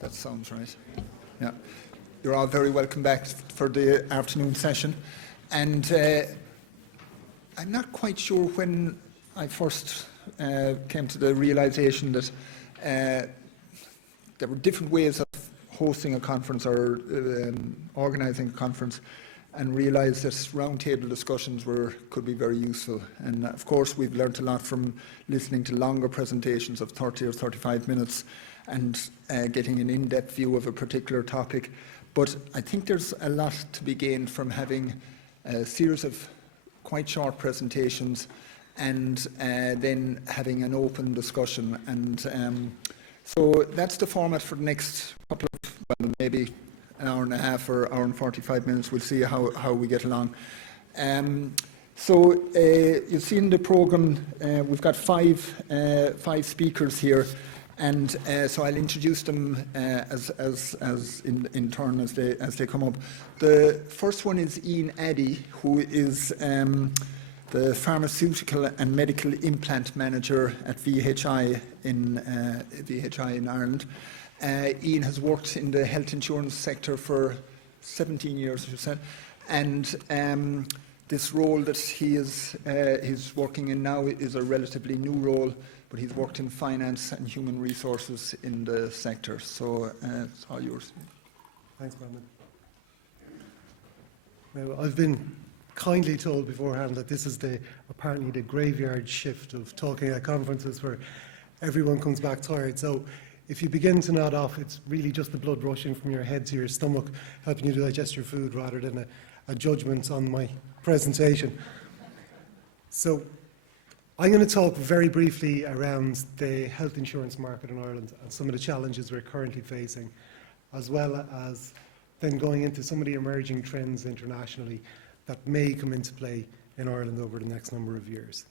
That sounds right. Yeah. You're all very welcome back for the afternoon session. And I'm not quite sure when I first came to the realization that there were different ways of hosting a conference or organizing a conference, and realized that roundtable discussions could be very useful. And of course, we've learned a lot from listening to longer presentations of 30 or 35 minutes and getting an in-depth view of a particular topic. But I think there's a lot to be gained from having a series of quite short presentations and then having an open discussion. And so that's the format for the next couple of, well, maybe an hour and a half or hour and 45 minutes. We'll see how we get along. So you'll see in the programme we've got five speakers here, and so I'll introduce them as in turn as they come up. The first one is Addie, who is the pharmaceutical and medical implant manager at VHI in Ireland. Ian has worked in the health insurance sector for 17 years, as you said, and this role that he's working in now is a relatively new role, but he's worked in finance and human resources in the sector. So it's all yours. Thanks, Brandon. Now, I've been kindly told beforehand that this is apparently the graveyard shift of talking at conferences where everyone comes back tired. So if you begin to nod off, it's really just the blood rushing from your head to your stomach, helping you to digest your food rather than a judgment on my presentation. So I'm going to talk very briefly around the health insurance market in Ireland and some of the challenges we're currently facing, as well as then going into some of the emerging trends internationally that may come into play in Ireland over the next number of years.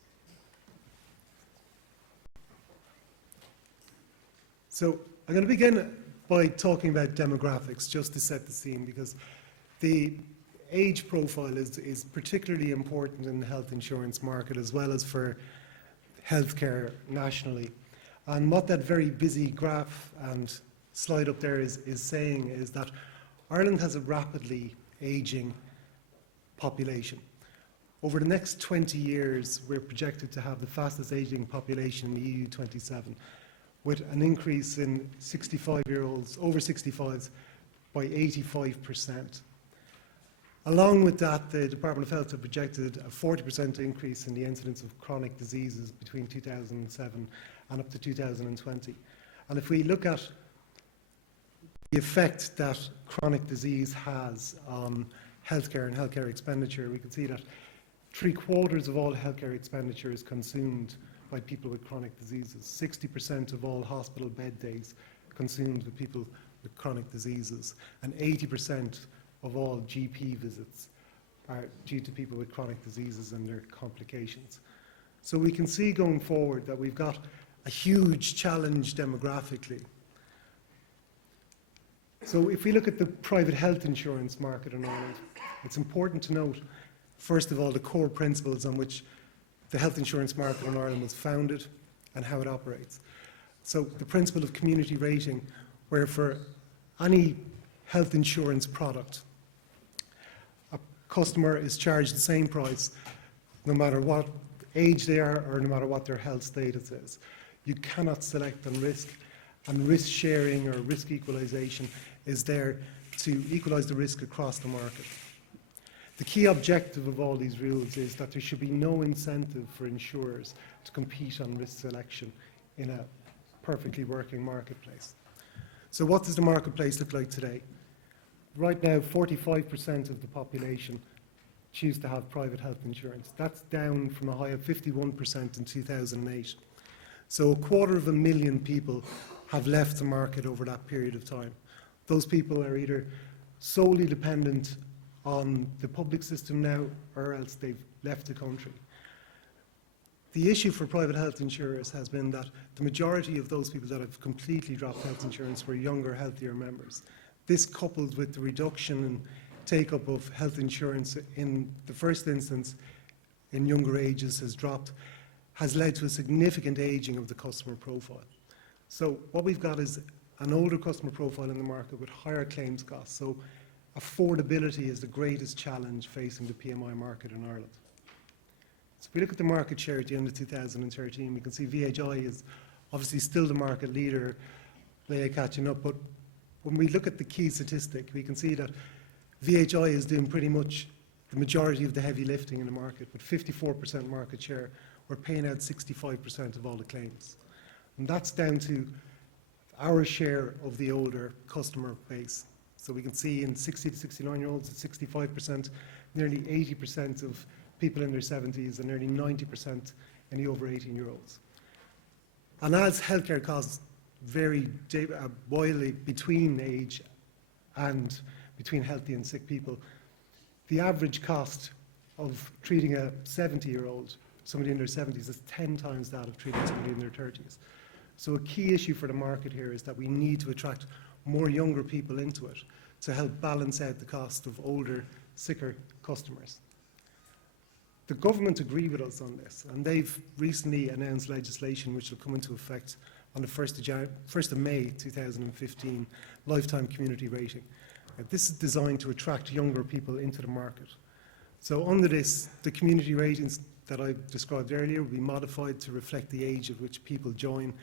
So I'm going to begin by talking about demographics, just to set the scene, because the age profile is particularly important in the health insurance market, as well as for healthcare nationally. And what that very busy graph and slide up there is saying is that Ireland has a rapidly aging population. Over the next 20 years, we're projected to have the fastest aging population in the EU 27, with an increase in 65-year-olds, over 65s, by 85%. Along with that, the Department of Health have projected a 40% increase in the incidence of chronic diseases between 2007 and up to 2020. And if we look at the effect that chronic disease has on healthcare and healthcare expenditure, we can see that 3/4 of all healthcare expenditure is consumed by people with chronic diseases. 60% of all hospital bed days consumed with people with chronic diseases, and 80% of all GP visits are due to people with chronic diseases and their complications. So we can see going forward that we've got a huge challenge demographically. So if we look at the private health insurance market in Ireland, it's important to note, first of all, the core principles on which the health insurance market in Ireland was founded and how it operates. So the principle of community rating, where for any health insurance product, a customer is charged the same price no matter what age they are or no matter what their health status is. You cannot select on risk, and risk sharing or risk equalisation is there to equalise the risk across the market. The key objective of all these rules is that there should be no incentive for insurers to compete on risk selection in a perfectly working marketplace. So what does the marketplace look like today? Right now, 45% of the population choose to have private health insurance. That's down from a high of 51% in 2008. So 250,000 people have left the market over that period of time. Those people are either solely dependent on the public system now, or else they've left the country. The issue for private health insurers has been that the majority of those people that have completely dropped health insurance were younger, healthier members. This, coupled with the reduction in take-up of health insurance in the first instance in younger ages has led to a significant ageing of the customer profile. So what we've got is an older customer profile in the market with higher claims costs. So affordability is the greatest challenge facing the PMI market in Ireland. So if we look at the market share at the end of 2013, we can see VHI is obviously still the market leader, they're catching up, but when we look at the key statistic, we can see that VHI is doing pretty much the majority of the heavy lifting in the market. With 54% market share, we're paying out 65% of all the claims. And that's down to our share of the older customer base. So we can see in 60 to 69-year-olds, it's 65%, nearly 80% of people in their 70s, and nearly 90% in the over 18-year-olds. And as healthcare costs vary widely between age and between healthy and sick people, the average cost of treating a 70-year-old, somebody in their 70s, is 10 times that of treating somebody in their 30s. So a key issue for the market here is that we need to attract more younger people into it to help balance out the cost of older, sicker customers. The government agree with us on this, and they've recently announced legislation which will come into effect on the 1st of May 2015, lifetime community rating. This is designed to attract younger people into the market. So under this, the community ratings that I described earlier will be modified to reflect the age at which people join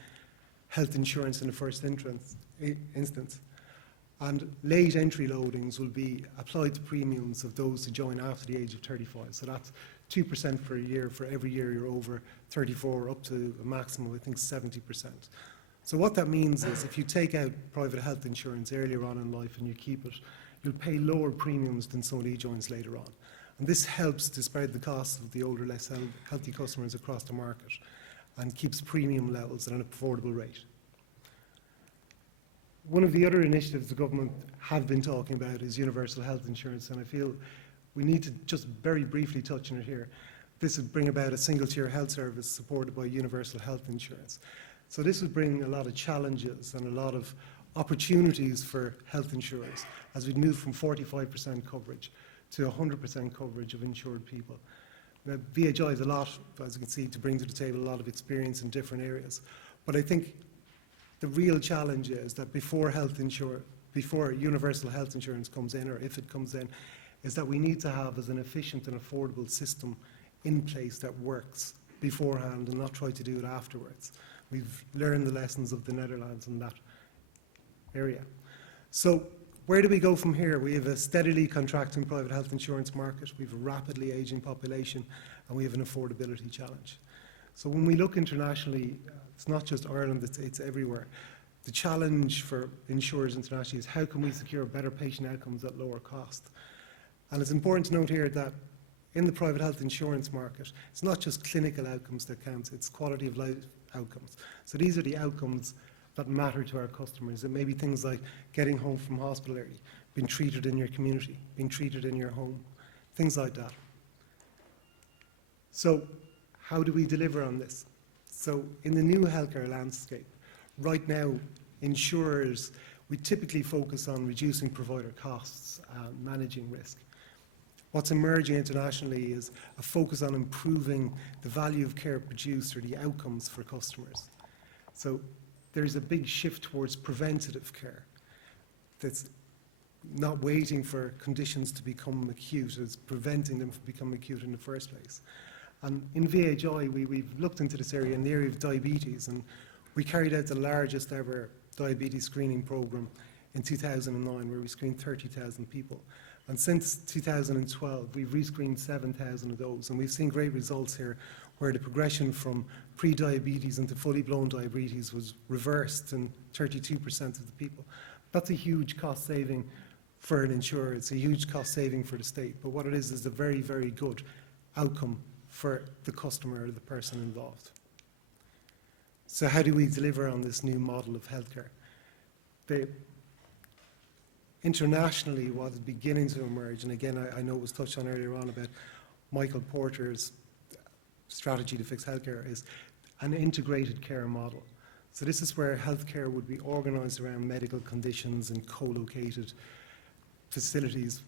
health insurance in the first instance. And late entry loadings will be applied to premiums of those who join after the age of 35. So that's 2% per year for every year you're over 34, up to a maximum, I think, 70%. So what that means is if you take out private health insurance earlier on in life and you keep it, you'll pay lower premiums than somebody who joins later on. And this helps to spread the costs of the older, less healthy customers across the market and keeps premium levels at an affordable rate. One of the other initiatives the government have been talking about is universal health insurance, and I feel we need to just very briefly touch on it here. This would bring about a single-tier health service supported by universal health insurance. So this would bring a lot of challenges and a lot of opportunities for health insurers as we move from 45% coverage to 100% coverage of insured people. Now, VHI has a lot, as you can see, to bring to the table, a lot of experience in different areas. But I think the real challenge is that before universal health insurance comes in, or if it comes in, is that we need to have as an efficient and affordable system in place that works beforehand and not try to do it afterwards. We've learned the lessons of the Netherlands in that area. So where do we go from here? We have a steadily contracting private health insurance market, we have a rapidly aging population, and we have an affordability challenge. So when we look internationally, it's not just Ireland, it's everywhere. The challenge for insurers internationally is how can we secure better patient outcomes at lower cost? And it's important to note here that in the private health insurance market, it's not just clinical outcomes that count, it's quality of life outcomes. So these are the outcomes that matter to our customers. It may be things like getting home from hospital early, being treated in your community, being treated in your home, things like that. So how do we deliver on this? So in the new healthcare landscape, right now, insurers, we typically focus on reducing provider costs and managing risk. What's emerging internationally is a focus on improving the value of care produced or the outcomes for customers. So there's a big shift towards preventative care that's not waiting for conditions to become acute, it's preventing them from becoming acute in the first place. And in VHI, we've looked into this area, in the area of diabetes, and we carried out the largest ever diabetes screening program in 2009, where we screened 30,000 people. And since 2012, we've rescreened 7,000 of those, and we've seen great results here, where the progression from pre-diabetes into fully blown diabetes was reversed in 32% of the people. That's a huge cost saving for an insurer. It's a huge cost saving for the state. But what it is a very, very good outcome for the customer or the person involved. So how do we deliver on this new model of healthcare? Internationally, what is beginning to emerge, and again, I know it was touched on earlier on about Michael Porter's strategy to fix healthcare, is an integrated care model. So this is where healthcare would be organised around medical conditions and co-located facilities,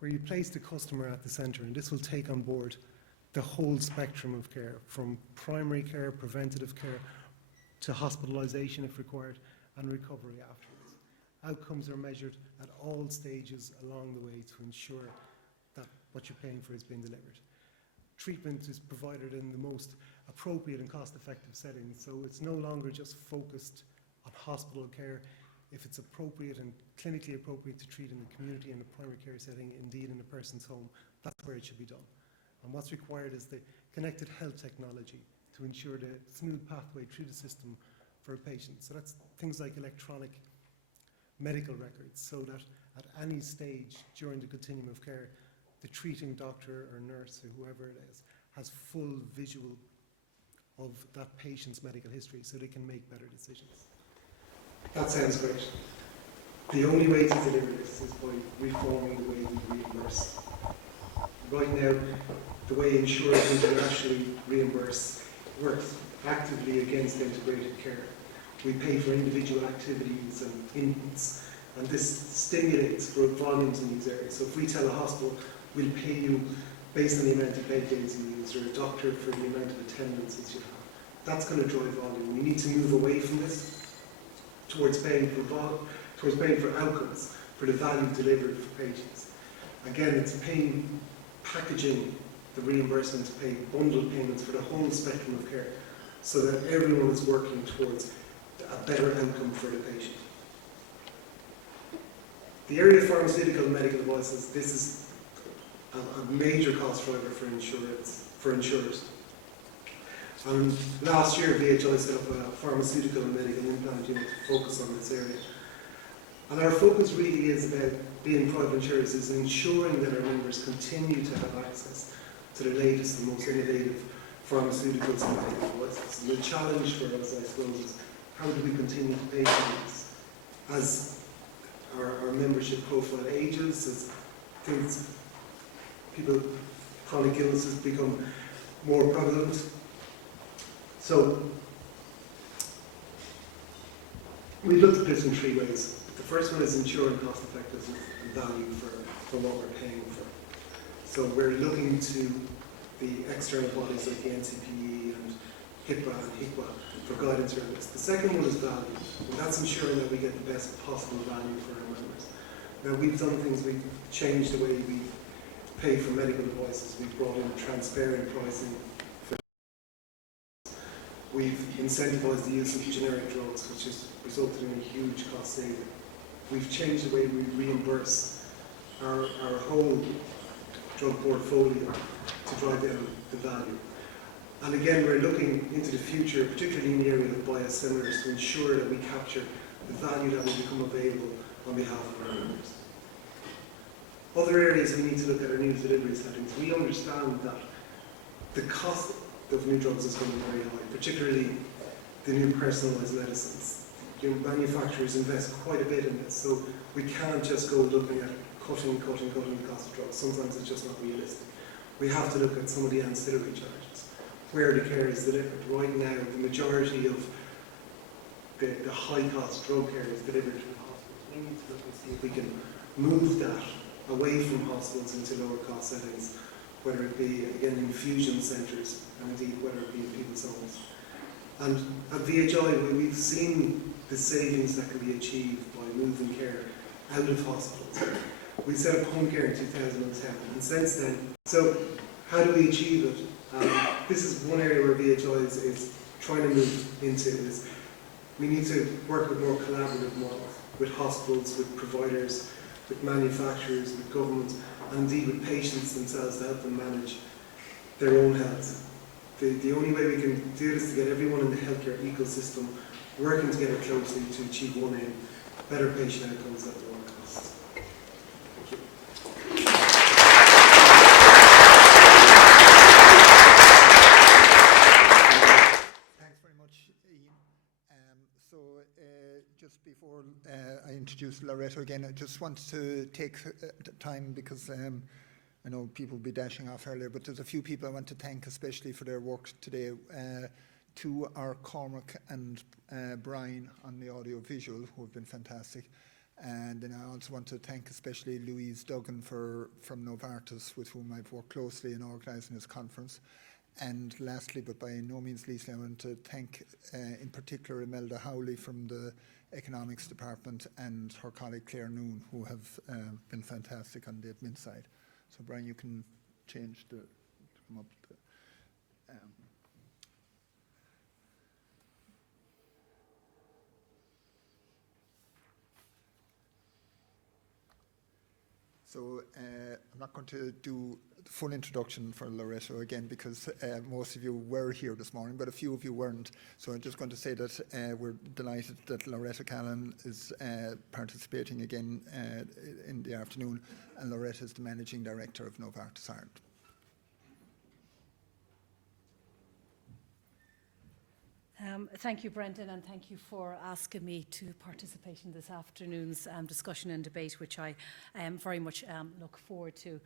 where you place the customer at the centre, and this will take on board the whole spectrum of care, from primary care, preventative care, to hospitalisation if required, and recovery afterwards. Outcomes are measured at all stages along the way to ensure that what you're paying for is being delivered. Treatment is provided in the most appropriate and cost-effective settings, so it's no longer just focused on hospital care. If it's appropriate and clinically appropriate to treat in the community, in a primary care setting, indeed in a person's home, that's where it should be done. And what's required is the connected health technology to ensure the smooth pathway through the system for a patient. So that's things like electronic medical records, so that at any stage during the continuum of care, the treating doctor or nurse or whoever it is has full visual of that patient's medical history so they can make better decisions. That sounds great. The only way to deliver this is by reforming the way we reimburse. Right now, the way insurers internationally reimburse works actively against integrated care. We pay for individual activities and inputs, and this stimulates growth volumes in these areas. So if we tell a hospital, we'll pay you based on the amount of bed days you use, or a doctor for the amount of attendances you have, that's going to drive volume. We need to move away from this towards paying for outcomes, for the value delivered for patients. Again, it's packaging the reimbursement to pay bundled payments for the whole spectrum of care, so that everyone is working towards a better outcome for the patient. The area of pharmaceutical and medical devices, this is a major cost driver for insurers. And last year, VHI set up a pharmaceutical and medical implant unit to focus on this area. And our focus really is about being private insurers, is ensuring that our members continue to have access to the latest and most innovative pharmaceuticals and medical devices. And the challenge for us, I suppose, is how do we continue to pay for these as our membership profile ages, as chronic illnesses become more prevalent. So we looked at this in three ways. The first one is ensuring cost effectiveness and value for what we're paying for. So we're looking to the external bodies like the NCPE and HIPAA and HICWA for guidance around this. The second one is value, and that's ensuring that we get the best possible value for our members. Now we've done things, we've changed the way we pay for medical devices. We've brought in transparent pricing. We've incentivized the use of generic drugs, which has resulted in a huge cost saving. We've changed the way we reimburse our whole drug portfolio to drive down the value. And again, we're looking into the future, particularly in the area of biosimilars, to ensure that we capture the value that will become available on behalf of our members. Other areas we need to look at are new delivery settings. We understand that the cost of new drugs is going to be very high, particularly the new personalised medicines. Manufacturers invest quite a bit in this, so we can't just go looking at cutting the cost of drugs. Sometimes it's just not realistic. We have to look at some of the ancillary charges, where the care is delivered. Right now, the majority of the high-cost drug care is delivered through hospitals. We need to look and see if we can move that away from hospitals into lower-cost settings, whether it be, again, infusion centres, and indeed whether it be in people's homes. And at VHI, we've seen the savings that can be achieved by moving care out of hospitals. We set up home care in 2010, and since then, so how do we achieve it? This is one area where VHI is trying to move into, is we need to work with more collaborative models with hospitals, with providers, with manufacturers, with government, and indeed with patients themselves to help them manage their own health. The only way we can do this is to get everyone in the healthcare ecosystem working together closely to achieve one aim: better patient outcomes at lower costs. Thank you. Thanks very much, Ian. Just before I introduce Loretto again, I just want to take time because I know people will be dashing off earlier, but there's a few people I want to thank especially for their work today. To our Cormac and Brian on the audio-visual, who have been fantastic. And then I also want to thank especially Louise Duggan from Novartis, with whom I've worked closely in organising this conference. And lastly, but by no means least, I want to thank in particular Imelda Howley from the Economics Department, and her colleague Claire Noon, who have been fantastic on the admin side. So Brian, you can change the, come up the, So I'm not going to do the full introduction for Loretto again, because most of you were here this morning, but a few of you weren't. So I'm just going to say that we're delighted that Loretto Callaghan is participating again in the afternoon, and Loretto is the Managing Director of Novartis Ireland. Thank you, Brendan, and thank you for asking me to participate in this afternoon's discussion and debate, which I very much look forward to.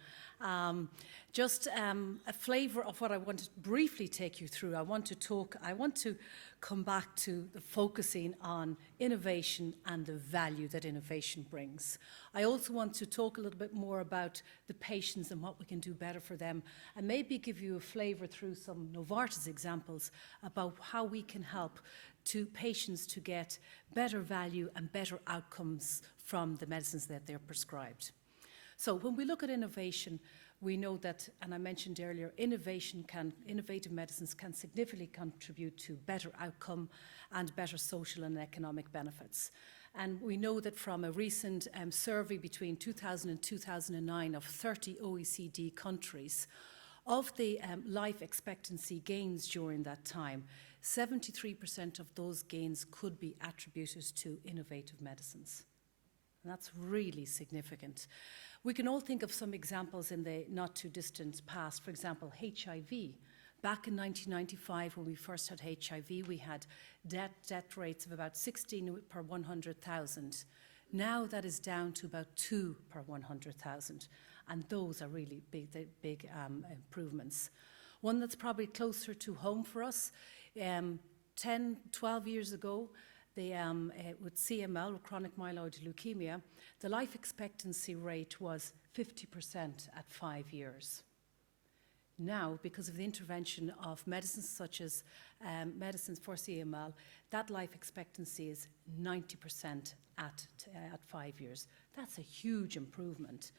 Just a flavour of what I want to briefly take you through. I want to come back to the focusing on innovation and the value that innovation brings. I also want to talk a little bit more about the patients and what we can do better for them, and maybe give you a flavour through some Novartis examples about how we can help to patients to get better value and better outcomes from the medicines that they're prescribed. So when we look at innovation, we know that, and I mentioned earlier, innovative medicines can significantly contribute to better outcome and better social and economic benefits. And we know that from a recent survey between 2000 and 2009 of 30 OECD countries, of the life expectancy gains during that time, 73% of those gains could be attributed to innovative medicines. And that's really significant. We can all think of some examples in the not too distant past. For example, HIV. Back in 1995, when we first had HIV, we had death rates of about 16 per 100,000. Now that is down to about 2 per 100,000. And those are really big improvements. One that's probably closer to home for us, 10, 12 years ago, with CML, with chronic myeloid leukemia, the life expectancy rate was 50% at 5 years. Now, because of the intervention of medicines such as medicines for CML, that life expectancy is 90% at 5 years. That's a huge improvement.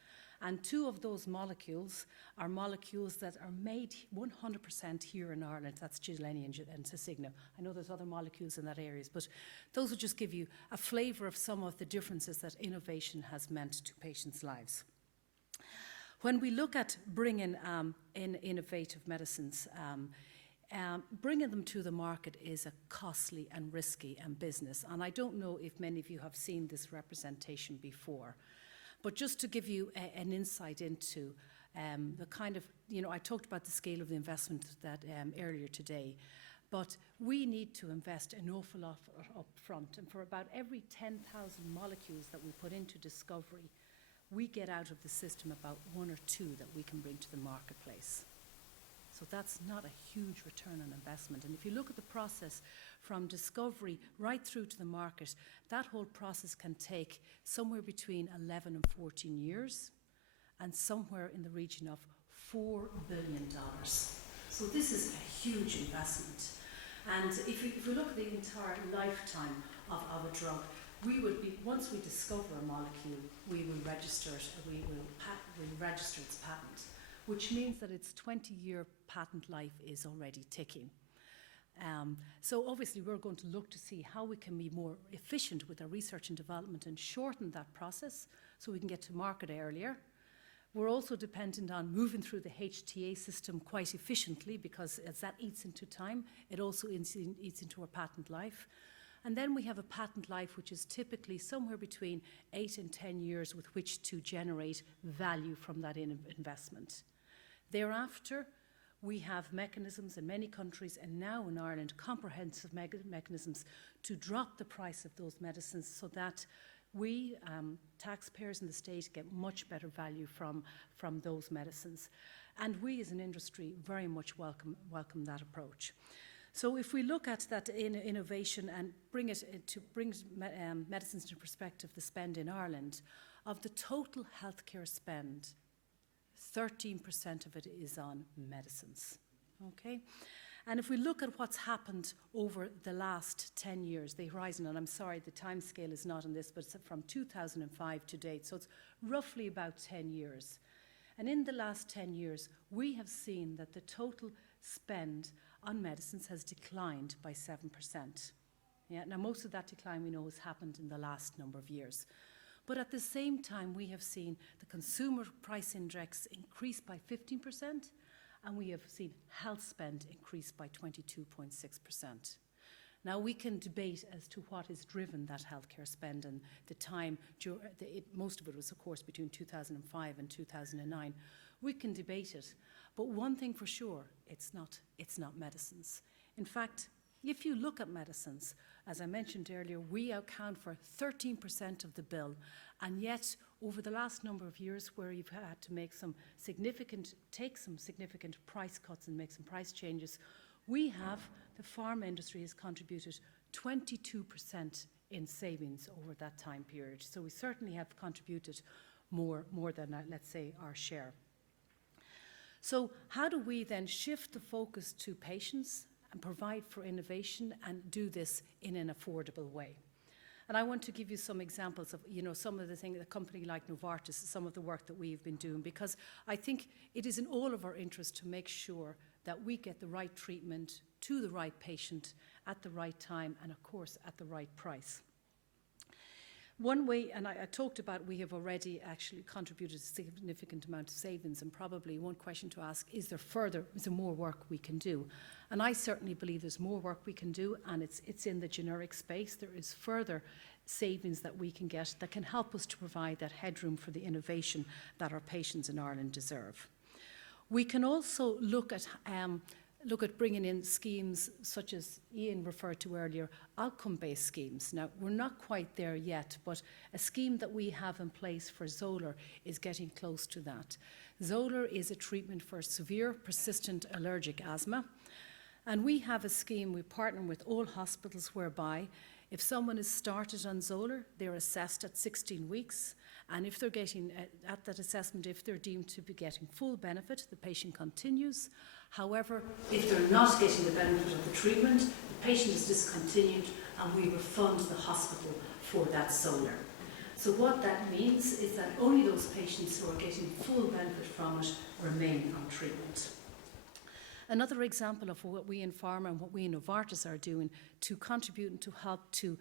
And two of those molecules are molecules that are made 100% here in Ireland. That's Gilenya and Tasigna. I know there's other molecules in that area, but those will just give you a flavour of some of the differences that innovation has meant to patients' lives. When we look at bringing in innovative medicines, bringing them to the market is a costly and risky business. And I don't know if many of you have seen this representation before. But just to give you an insight into the kind of, I talked about the scale of the investment that earlier today, but we need to invest an awful lot up front. And for about every 10,000 molecules that we put into discovery, we get out of the system about 1 or 2 that we can bring to the marketplace. So that's not a huge return on investment. And if you look at the process from discovery right through to the market, that whole process can take somewhere between 11 and 14 years and somewhere in the region of $4 billion. So this is a huge investment. And if we look at the entire lifetime of a drug, we would be, once we discover a molecule, we will register it, we will register its patent, which means that its 20-year patent life is already ticking. So obviously we're going to look to see how we can be more efficient with our research and development and shorten that process so we can get to market earlier. We're also dependent on moving through the HTA system quite efficiently, because as that eats into time, it also eats into our patent life. And then we have a patent life which is typically somewhere between 8 and 10 years with which to generate value from that investment. Thereafter, we have mechanisms in many countries, and now in Ireland, comprehensive mechanisms to drop the price of those medicines so that we, taxpayers in the state, get much better value from those medicines. And we as an industry very much welcome that approach. So if we look at that innovation and bring medicines into perspective, the spend in Ireland, of the total healthcare spend, 13% of it is on medicines, okay? And if we look at what's happened over the last 10 years, the horizon, and I'm sorry, the time scale is not on this, but it's from 2005 to date, so it's roughly about 10 years. And in the last 10 years, we have seen that the total spend on medicines has declined by 7%. Yeah, now, most of that decline we know has happened in the last number of years. But at the same time, we have seen the consumer price index increase by 15%, and we have seen health spend increase by 22.6%. Now, we can debate as to what has driven that healthcare spend, and the time, most of it was, of course, between 2005 and 2009. We can debate it, but one thing for sure, it's not medicines. In fact, if you look at medicines, as I mentioned earlier, we account for 13% of the bill, and yet over the last number of years where you've had to make take some significant price cuts and make some price changes, the pharma industry has contributed 22% in savings over that time period. So we certainly have contributed more than, let's say, our share. So how do we then shift the focus to patients and provide for innovation and do this in an affordable way? And I want to give you some examples of, some of the things, a company like Novartis, some of the work that we've been doing, because I think it is in all of our interest to make sure that we get the right treatment to the right patient at the right time and, of course, at the right price. One way, and I talked about, we have already actually contributed a significant amount of savings, and probably one question to ask, is there more work we can do? And I certainly believe there's more work we can do, and it's in the generic space. There is further savings that we can get that can help us to provide that headroom for the innovation that our patients in Ireland deserve. We can also look at bringing in schemes such as Ian referred to earlier, outcome-based schemes. Now, we're not quite there yet, but a scheme that we have in place for Xolair is getting close to that. Xolair is a treatment for severe persistent allergic asthma, and we have a scheme, we partner with all hospitals whereby if someone is started on Xolair, they're assessed at 16 weeks, and if they're getting, at that assessment, if they're deemed to be getting full benefit, the patient continues. However, if they're not getting the benefit of the treatment, the patient is discontinued and we refund the hospital for that Xolair. So what that means is that only those patients who are getting full benefit from it remain on treatment. Another example of what we in pharma and what we in Novartis are doing to contribute and to help to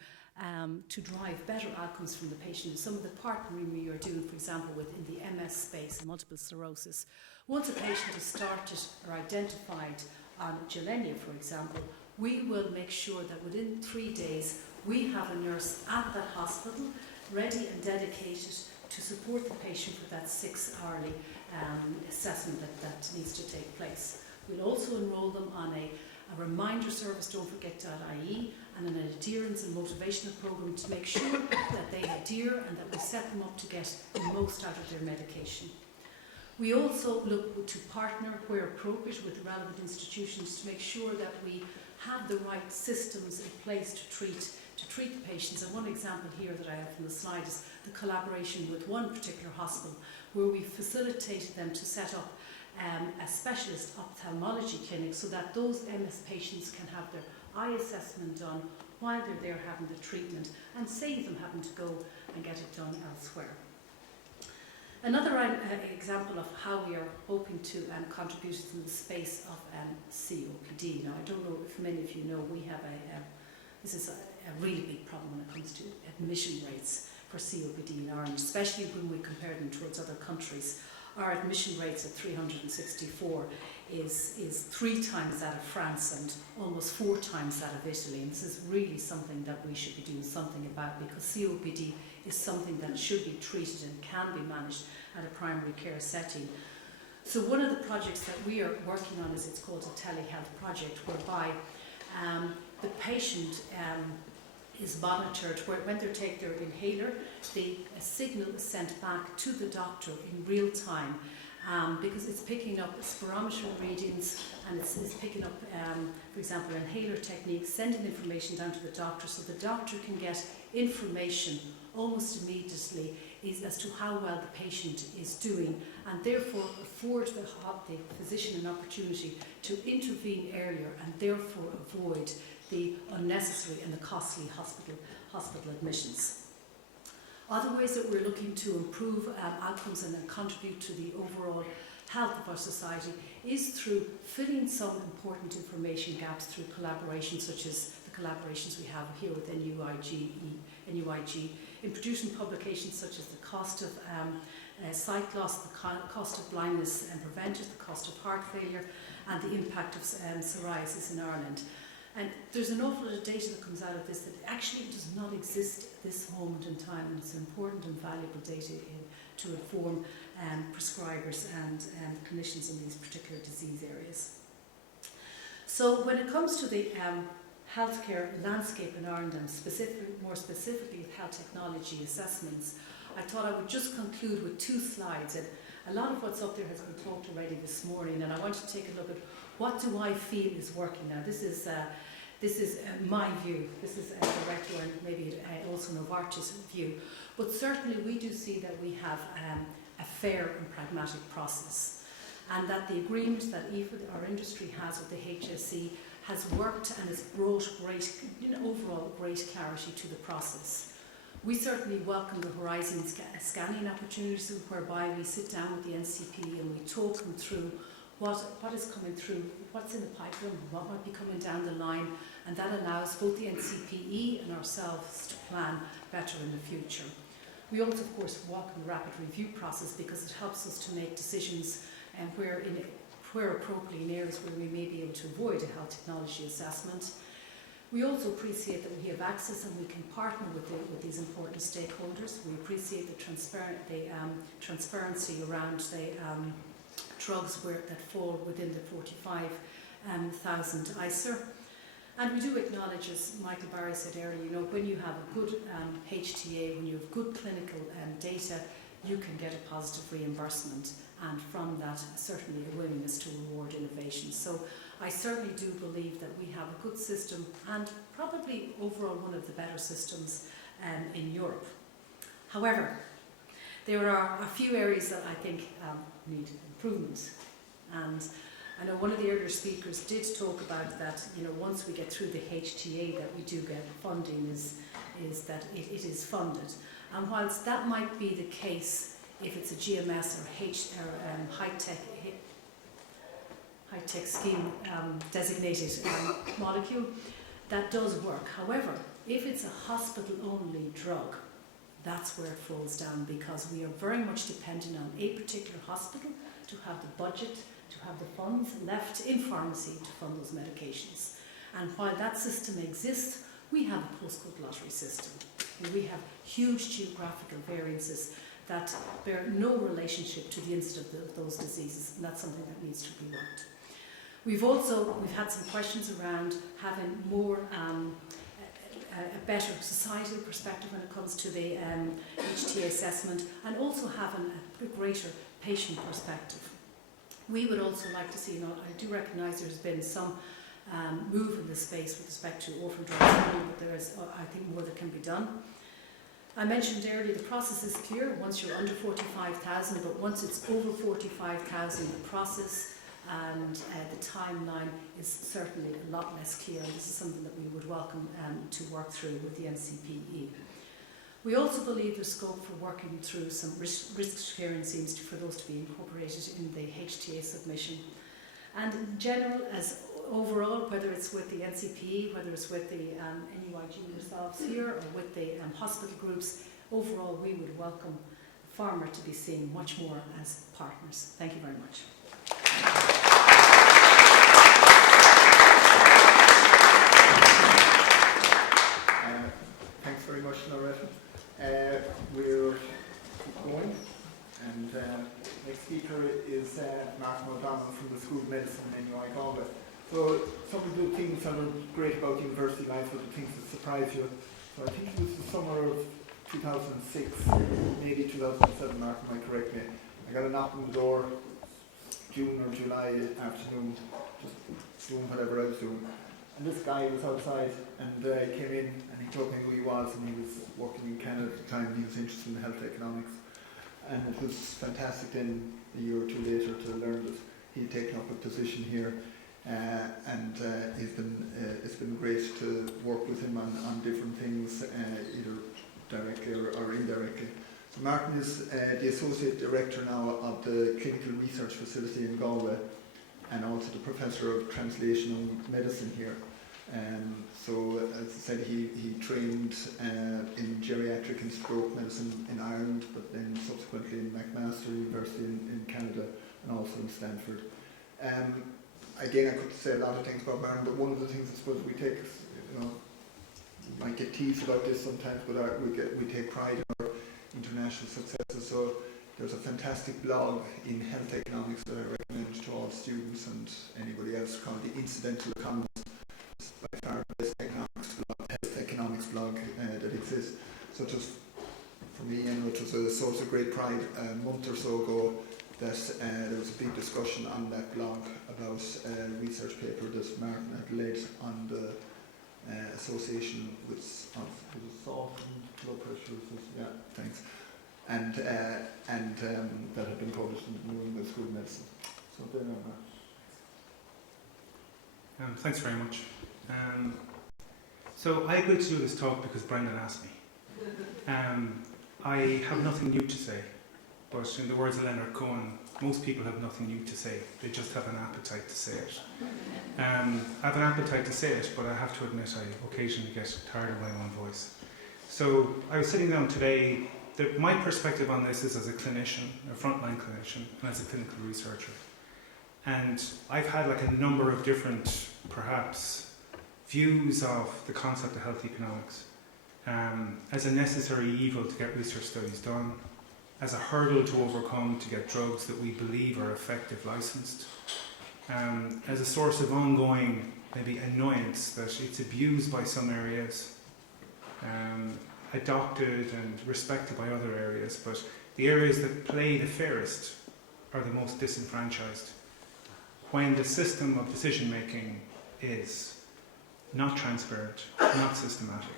drive better outcomes from the patient is some of the partnering we are doing, for example, within the MS space, multiple sclerosis. Once a patient is started or identified on Gilenya, for example, we will make sure that within 3 days we have a nurse at that hospital ready and dedicated to support the patient for that 6-hourly assessment that needs to take place. We'll also enrol them on a reminder service, don'tforget.ie, and an adherence and motivational program to make sure that they adhere and that we set them up to get the most out of their medication. We also look to partner where appropriate with relevant institutions to make sure that we have the right systems in place to treat the patients. And one example here that I have from the slide is the collaboration with one particular hospital where we facilitated them to set up a specialist ophthalmology clinic so that those MS patients can have their eye assessment done while they're there having the treatment and save them having to go and get it done elsewhere. Another example of how we are hoping to contribute in the space of COPD. Now, I don't know if many of you know, we have this is a really big problem when it comes to admission rates for COPD in Ireland, especially when we compare them towards other countries. Our admission rates at 364 is 3 times that of France and almost 4 times that of Italy. And this is really something that we should be doing something about, because COPD is something that should be treated and can be managed at a primary care setting. So one of the projects that we are working on is it's called a telehealth project, whereby the patient is monitored when they take their inhaler. A signal is sent back to the doctor in real time because it's picking up spirometry readings and it's picking up, for example, inhaler techniques, sending information down to the doctor so the doctor can get information almost immediately as to how well the patient is doing, and therefore afford the physician an opportunity to intervene earlier and therefore avoid the unnecessary and the costly hospital admissions. Other ways that we're looking to improve outcomes and contribute to the overall health of our society is through filling some important information gaps through collaborations such as the collaborations we have here with NUIG, in producing publications such as the cost of sight loss, the cost of blindness and prevention, the cost of heart failure, and the impact of psoriasis in Ireland. And there's an awful lot of data that comes out of this that actually does not exist at this moment in time, and it's important and valuable data to inform prescribers and clinicians in these particular disease areas. So when it comes to the healthcare landscape in Ireland, and more specifically with health technology assessments, I thought I would just conclude with 2 slides. And a lot of what's up there has been talked already this morning, and I want to take a look at what do I feel is working. Now this is my view. This is a Loretto and maybe also Novartis view. But certainly we do see that we have a fair and pragmatic process, and that the agreement that our industry has with the HSE has worked and has brought great, overall great clarity to the process. We certainly welcome the horizon scanning opportunities whereby we sit down with the NCP and we talk them through what is coming through, what's in the pipeline, what might be coming down the line, and that allows both the NCPE and ourselves to plan better in the future. We also, of course, welcome the rapid review process because it helps us to make decisions where appropriately in areas where we may be able to avoid a health technology assessment. We also appreciate that we have access and we can partner with these important stakeholders. We appreciate the transparency around the drugs that fall within the 45,000 ICER. And we do acknowledge, as Michael Barry said earlier, when you have a good HTA, when you have good clinical data, you can get a positive reimbursement, and from that certainly a willingness to reward innovation. So I certainly do believe that we have a good system, and probably overall one of the better systems in Europe. However, there are a few areas that I think need improvement, and I know one of the earlier speakers did talk about that, once we get through the HTA that we do get funding is that it is funded. And whilst that might be the case if it's a GMS or high-tech scheme designated molecule, that does work. However, if it's a hospital-only drug, that's where it falls down, because we are very much dependent on a particular hospital to have the budget, to have the funds left in pharmacy to fund those medications. And while that system exists, we have a postcode lottery system. We have huge geographical variances that bear no relationship to the incidence of those diseases, and that's something that needs to be worked. We've had some questions around having more a better societal perspective when it comes to the HTA assessment, and also having a greater patient perspective. We would also like to see, I do recognise there's been some move in this space with respect to orphan drugs, but there is, I think, more that can be done. I mentioned earlier the process is clear once you're under 45,000, but once it's over 45,000, the process and the timeline is certainly a lot less clear, and this is something that we would welcome to work through with the NCPE. We also believe there's scope for working through some risk-sharing schemes for those to be incorporated in the HTA submission. And in general, as overall, whether it's with the NCPE, whether it's with the NUIG themselves here, or with the hospital groups, overall we would welcome pharma to be seen much more as partners. Thank you very much. Thanks very much, Loretto. We're going, and next speaker is Martin O'Donnell from the School of Medicine in Galway. So some of the things that are great about university life are the things that surprise you. So I think it was the summer of 2006, maybe 2007, Martin might correct me. I got a knock on the door, June or July afternoon, just doing whatever I was doing. And this guy was outside and came in and he told me who he was, and he was working in Canada at the time. He was interested in health economics, and it was fantastic then a year or two later to learn that he'd taken up a position here, and it's been great to work with him on different things, either directly or indirectly. So Martin is the Associate Director now of the Clinical Research Facility in Galway, and also the Professor of Translational Medicine here. So, as I said, he trained in geriatric and stroke medicine in Ireland, but then subsequently in McMaster University in Canada, and also in Stanford. Again, I could say a lot of things about Martin, but one of the things I suppose we take, you might get teased about this sometimes, but we take pride in our international successes. So there's a fantastic blog in health economics that I recommend to all students and anybody else called the Incidental Economist. It's by far the best health economics blog that exists. So it was, for me, it was a source of great pride a month or so ago that there was a big discussion on that blog about a research paper that Martin had led on the association with salt and blood pressure. Yeah, thanks. And that had been published in the New England School of Medicine. So there you are. Thanks very much. So I agreed to do this talk because Brendan asked me. I have nothing new to say, but in the words of Leonard Cohen, most people have nothing new to say, they just have an appetite to say it. I have an appetite to say it, but I have to admit I occasionally get tired of my own voice. So I was sitting down today. My perspective on this is as a clinician, a frontline clinician, and as a clinical researcher. And I've had like a number of different, perhaps, views of the concept of health economics as a necessary evil to get research studies done, as a hurdle to overcome to get drugs that we believe are effective licensed, as a source of ongoing, maybe, annoyance that it's abused by some areas, adopted and respected by other areas, but the areas that play the fairest are the most disenfranchised, when the system of decision making is not transparent, not systematic.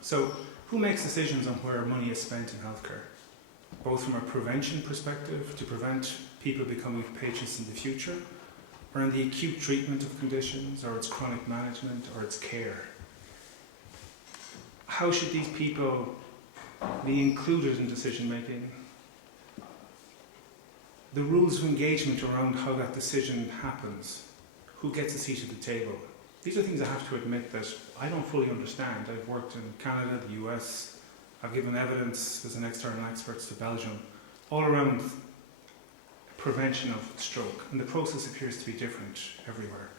So who makes decisions on where money is spent in healthcare, both from a prevention perspective to prevent people becoming patients in the future, or in the acute treatment of conditions, or its chronic management, or its care? How should these people be included in decision making? The rules of engagement around how that decision happens, who gets a seat at the table. These are things I have to admit that I don't fully understand. I've worked in Canada, the US, I've given evidence as an external expert to Belgium, all around prevention of stroke, and the process appears to be different everywhere.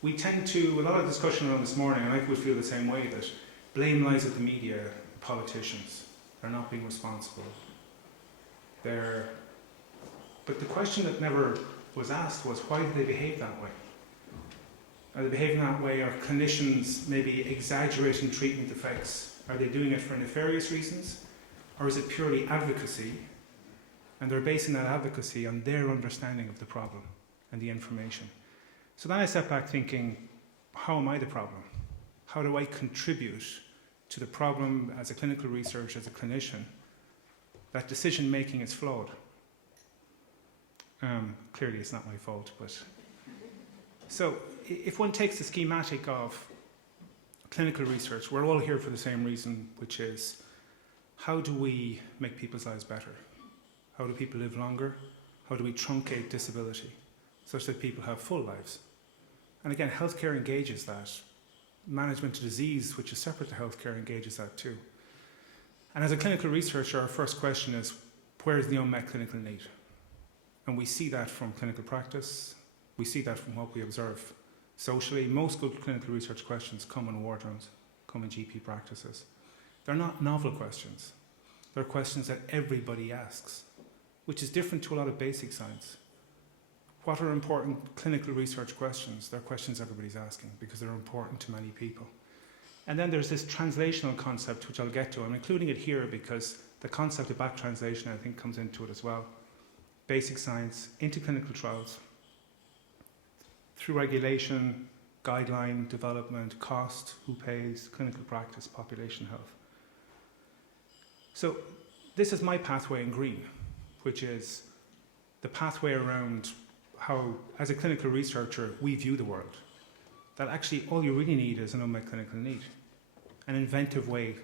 We tend to, a lot of discussion around this morning, and I would feel the same way, that blame lies with the media, politicians. They're not being responsible. But the question that never was asked was, why do they behave that way? Are they behaving that way? Are clinicians maybe exaggerating treatment effects? Are they doing it for nefarious reasons? Or is it purely advocacy? And they're basing that advocacy on their understanding of the problem and the information. So then I sat back thinking, how am I the problem? How do I contribute to the problem as a clinical researcher, as a clinician, that decision making is flawed? Clearly it's not my fault, but... So if one takes the schematic of clinical research, we're all here for the same reason, which is, how do we make people's lives better? How do people live longer? How do we truncate disability such that people have full lives? And again, healthcare engages that. Management of disease, which is separate to healthcare, engages that too. And as a clinical researcher, our first question is, where is the unmet clinical need? And we see that from clinical practice. We see that from what we observe socially. Most good clinical research questions come in wardrooms, come in GP practices. They're not novel questions. They're questions that everybody asks, which is different to a lot of basic science. What are important clinical research questions? They're questions everybody's asking because they're important to many people. And then there's this translational concept, which I'll get to. I'm including it here because the concept of back translation, I think, comes into it as well. Basic science into clinical trials, through regulation, guideline development, cost, who pays, clinical practice, population health. So this is my pathway in green, which is the pathway around how, as a clinical researcher, we view the world. That actually all you really need is an unmet clinical need, an inventive way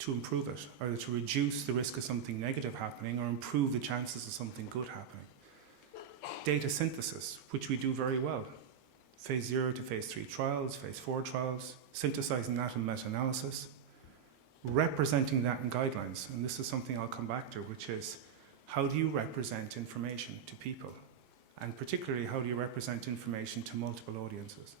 to improve it, or to reduce the risk of something negative happening or improve the chances of something good happening. Data synthesis, which we do very well. Phase 0 to phase 3 trials, phase 4 trials, synthesizing that in meta-analysis, representing that in guidelines. And this is something I'll come back to, which is how do you represent information to people? And particularly, how do you represent information to multiple audiences?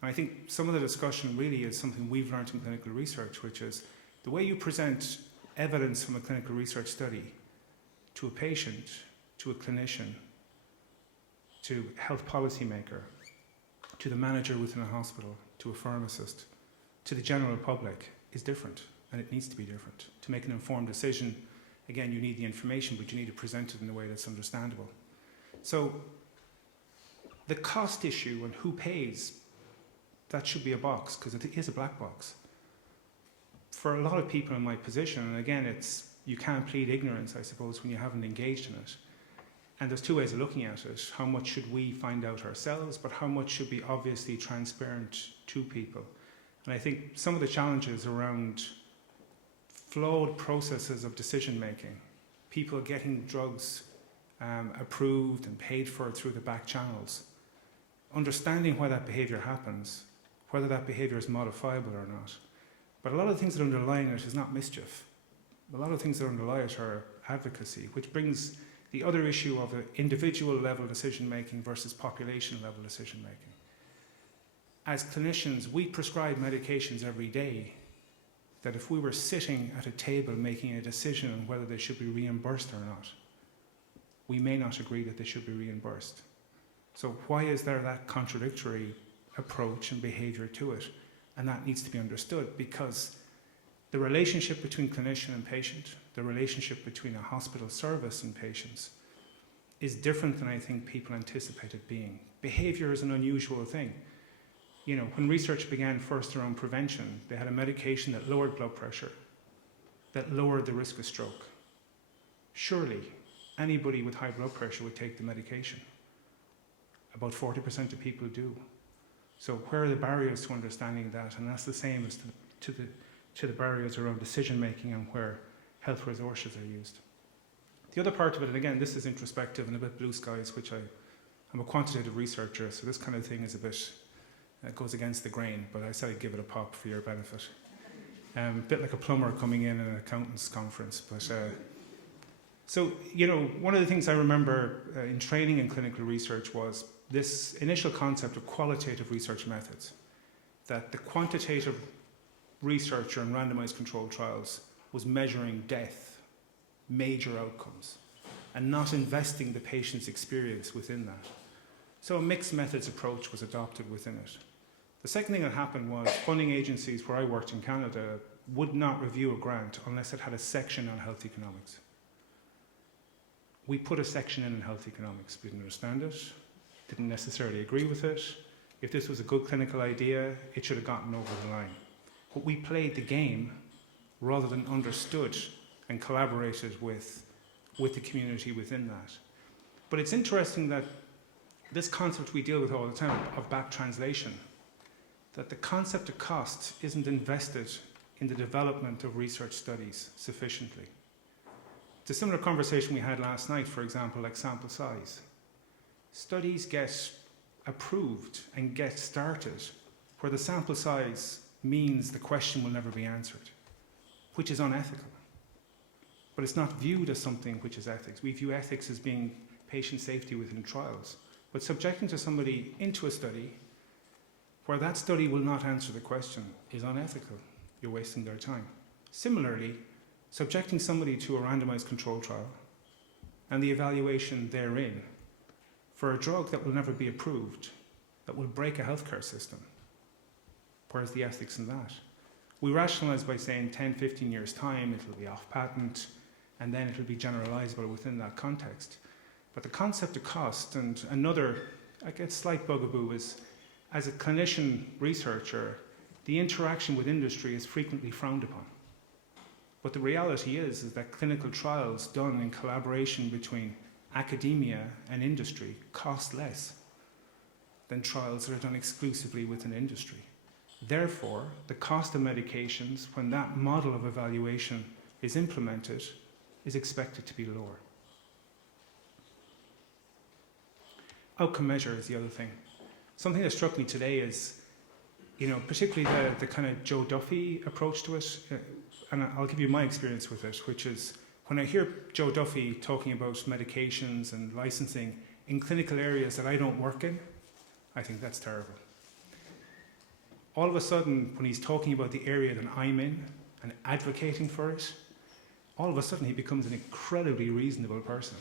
And I think some of the discussion really is something we've learned in clinical research, which is the way you present evidence from a clinical research study to a patient, to a clinician, to a health policymaker, to the manager within a hospital, to a pharmacist, to the general public is different, and it needs to be different. To make an informed decision, again, you need the information, but you need to present it in a way that's understandable. So the cost issue and who pays, that should be a box, because it is a black box. For a lot of people in my position, and again, you can't plead ignorance, I suppose, when you haven't engaged in it. And there's two ways of looking at it. How much should we find out ourselves, but how much should be obviously transparent to people? And I think some of the challenges around flawed processes of decision making, people getting drugs approved and paid for through the back channels, understanding why that behaviour happens, whether that behaviour is modifiable or not. But a lot of the things that underlie it is not mischief. A lot of things that underlie it are advocacy, which brings the other issue of individual level decision making versus population level decision making. As clinicians, we prescribe medications every day that if we were sitting at a table making a decision on whether they should be reimbursed or not, we may not agree that they should be reimbursed. So why is there that contradictory approach and behaviour to it? And that needs to be understood, because the relationship between clinician and patient, the relationship between a hospital service and patients, is different than I think people anticipate it being. Behaviour is an unusual thing. You know, when research began first around prevention, they had a medication that lowered blood pressure, that lowered the risk of stroke. Surely, anybody with high blood pressure would take the medication. About 40% of people do. So where are the barriers to understanding that? And that's the same as to the barriers around decision making and where health resources are used. The other part of it, and again, this is introspective and a bit blue skies, which I'm a quantitative researcher, so this kind of thing is a bit, goes against the grain, but I said I'd give it a pop for your benefit. A bit like a plumber coming in an accountant's conference. But so, you know, one of the things I remember in training in clinical research was this initial concept of qualitative research methods, that the quantitative researcher in randomized controlled trials was measuring death, major outcomes, and not investing the patient's experience within that. So a mixed methods approach was adopted within it. The second thing that happened was funding agencies where I worked in Canada would not review a grant unless it had a section on health economics. We put a section in health economics. We didn't understand it, didn't necessarily agree with it. If this was a good clinical idea, it should have gotten over the line. But we played the game rather than understood and collaborated with the community within that. But it's interesting that this concept we deal with all the time of back translation, that the concept of cost isn't invested in the development of research studies sufficiently. It's a similar conversation we had last night, for example, like sample size. Studies get approved and get started where the sample size means the question will never be answered, which is unethical. But it's not viewed as something which is ethics. We view ethics as being patient safety within trials. But subjecting to somebody into a study where that study will not answer the question is unethical. You're wasting their time. Similarly, subjecting somebody to a randomized control trial and the evaluation therein for a drug that will never be approved, that will break a healthcare system. Where's the ethics in that? We rationalise by saying 10, 15 years' time, it'll be off patent, and then it'll be generalisable within that context. But the concept of cost, and another, I guess, slight bugaboo is as a clinician researcher, the interaction with industry is frequently frowned upon. But the reality is that clinical trials done in collaboration between academia and industry cost less than trials that are done exclusively within industry. Therefore, the cost of medications, when that model of evaluation is implemented, is expected to be lower. Outcome measure is the other thing. Something that struck me today is, particularly the kind of Joe Duffy approach to it, and I'll give you my experience with it, which is when I hear Joe Duffy talking about medications and licensing in clinical areas that I don't work in, I think that's terrible. All of a sudden, when he's talking about the area that I'm in and advocating for it, all of a sudden he becomes an incredibly reasonable person.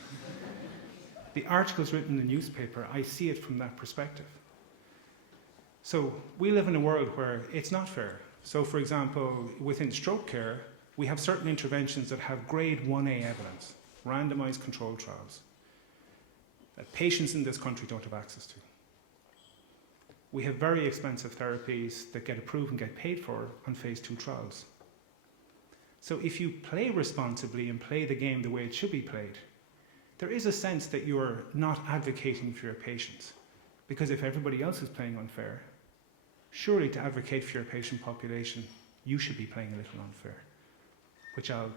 The articles written in the newspaper, I see it from that perspective. So we live in a world where it's not fair. So for example, within stroke care, we have certain interventions that have grade 1A evidence, randomized controlled trials, that patients in this country don't have access to. We have very expensive therapies that get approved and get paid for on phase 2 trials. So if you play responsibly and play the game the way it should be played, there is a sense that you're not advocating for your patients. Because if everybody else is playing unfair, surely to advocate for your patient population, you should be playing a little unfair, which I'll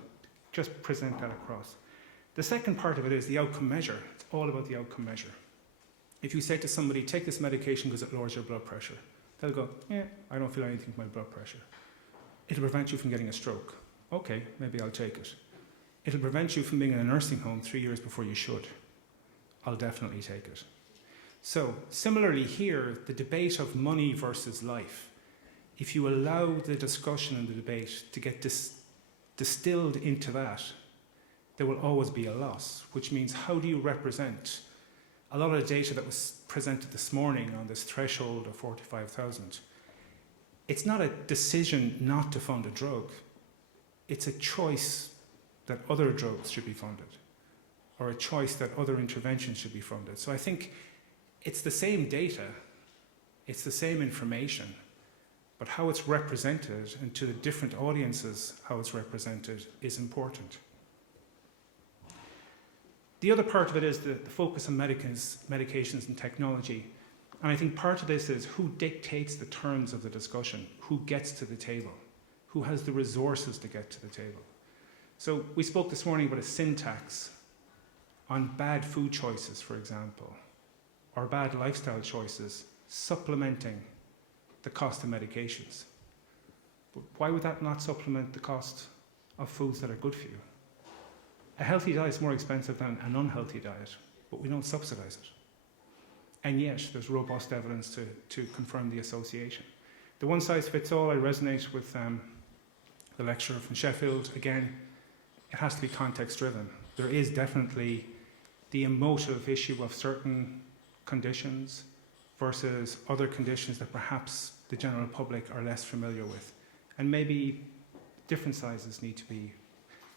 just present that across. The second part of it is the outcome measure. It's all about the outcome measure. If you say to somebody, take this medication because it lowers your blood pressure, they'll go, yeah, I don't feel anything with my blood pressure. It'll prevent you from getting a stroke. Okay, maybe I'll take it. It'll prevent you from being in a nursing home 3 years before you should. I'll definitely take it. So, similarly here, the debate of money versus life, if you allow the discussion and the debate to get distilled into that, there will always be a loss, which means how do you represent a lot of the data that was presented this morning on this threshold of 45,000. It's not a decision not to fund a drug. It's a choice that other drugs should be funded, or a choice that other interventions should be funded. So I think it's the same data, it's the same information, but how it's represented and to the different audiences how it's represented is important. The other part of it is the focus on medications and technology. And I think part of this is who dictates the terms of the discussion, who gets to the table, who has the resources to get to the table. So we spoke this morning about a sin tax on bad food choices, for example, or bad lifestyle choices, supplementing the cost of medications. But why would that not supplement the cost of foods that are good for you? A healthy diet is more expensive than an unhealthy diet, but we don't subsidise it. And yet, there's robust evidence to confirm the association. The one size fits all, I resonate with the lecturer from Sheffield. Again, it has to be context driven. There is definitely the emotive issue of certain conditions versus other conditions that perhaps the general public are less familiar with. And maybe different sizes need to be.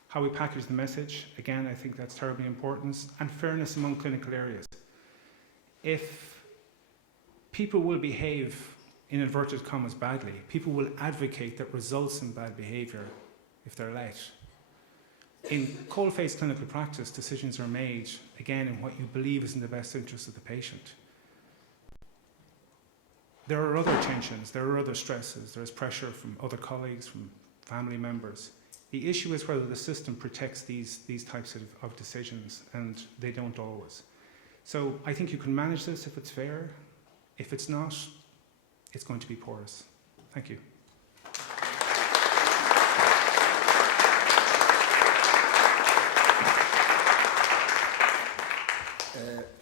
How we package the message, again, I think that's terribly important. And fairness among clinical areas. If people will behave, in inverted commas, badly, people will advocate that results in bad behaviour if they're let. In cold-faced clinical practice, decisions are made, again, in what you believe is in the best interest of the patient. There are other tensions, there are other stresses, there's pressure from other colleagues, from family members. The issue is whether the system protects these types of decisions, and they don't always. So I think you can manage this if it's fair. If it's not, it's going to be porous. Thank you.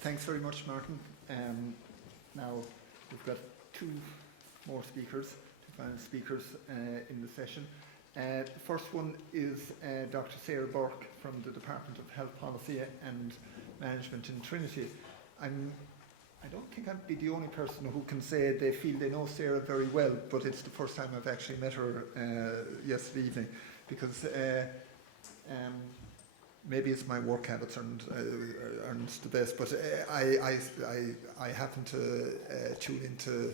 Thanks very much, Martin. Now, we've got two final speakers in the session. The first one is Dr. Sara Burke from the Department of Health Policy and Management in Trinity. I don't think I'd be the only person who can say they feel they know Sara very well, but it's the first time I've actually met her yesterday evening, because maybe it's my work habits aren't the best, but I happen to tune into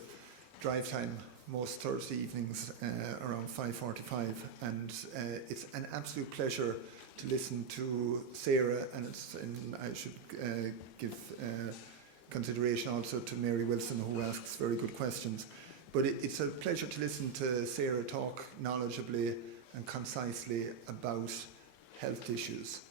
drive time most Thursday evenings around 5:45, and it's an absolute pleasure to listen to Sara, and I should give consideration also to Mary Wilson, who asks very good questions. But it's a pleasure to listen to Sara talk knowledgeably and concisely about health issues.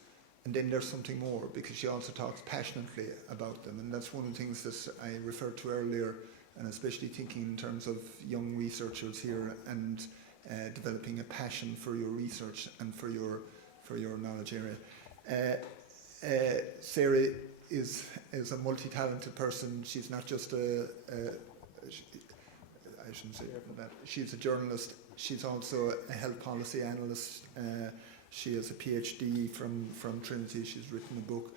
And then there's something more, because she also talks passionately about them. And that's one of the things that I referred to earlier, and especially thinking in terms of young researchers here and developing a passion for your research and for your knowledge area. Sara is a multi-talented person. She's not just I shouldn't say that. She's a journalist. She's also a health policy analyst. She has a PhD from Trinity. She's written a book,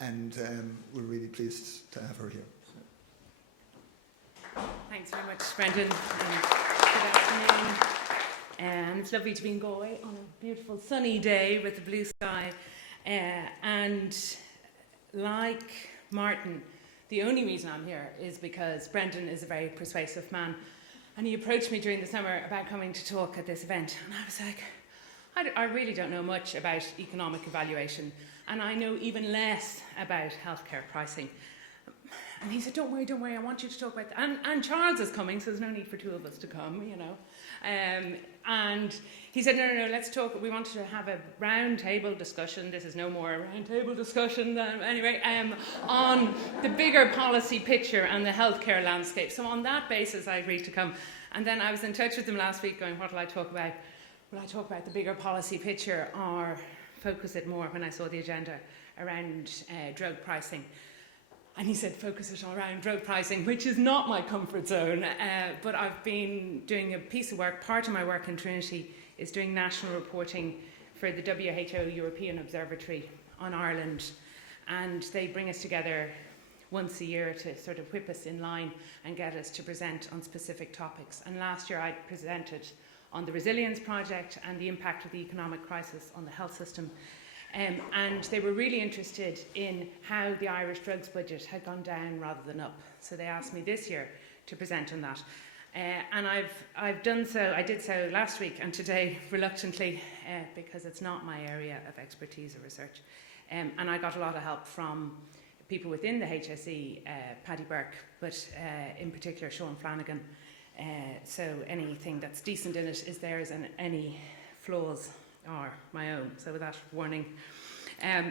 and we're really pleased to have her here. Thanks very much, Brendan. Good afternoon. It's lovely to be in Galway on a beautiful sunny day with the blue sky. And like Martin, the only reason I'm here is because Brendan is a very persuasive man. And he approached me during the summer about coming to talk at this event. And I was like, I really don't know much about economic evaluation. And I know even less about healthcare pricing. And he said, don't worry, I want you to talk about that. And Charles is coming, so there's no need for two of us to come, you know. And he said, no, let's talk. We wanted to have a roundtable discussion. This is no more a roundtable discussion than, anyway, on the bigger policy picture and the healthcare landscape. So on that basis, I agreed to come. And then I was in touch with him last week going, what will I talk about? Will I talk about the bigger policy picture or focus it more, when I saw the agenda, around drug pricing? And he said, focus it around drug pricing, which is not my comfort zone. But I've been doing a piece of work. Part of my work in Trinity is doing national reporting for the WHO European Observatory on Ireland. And they bring us together once a year to sort of whip us in line and get us to present on specific topics. And last year I presented on the Resilience Project and the impact of the economic crisis on the health system. And they were really interested in how the Irish drugs budget had gone down rather than up. So they asked me this year to present on that. And I've done so. I did so last week and today reluctantly because it's not my area of expertise or research. And I got a lot of help from people within the HSE, Paddy Burke, but in particular Sean Flanagan. So anything that's decent in it is theirs, and any flaws are my own, so with that warning.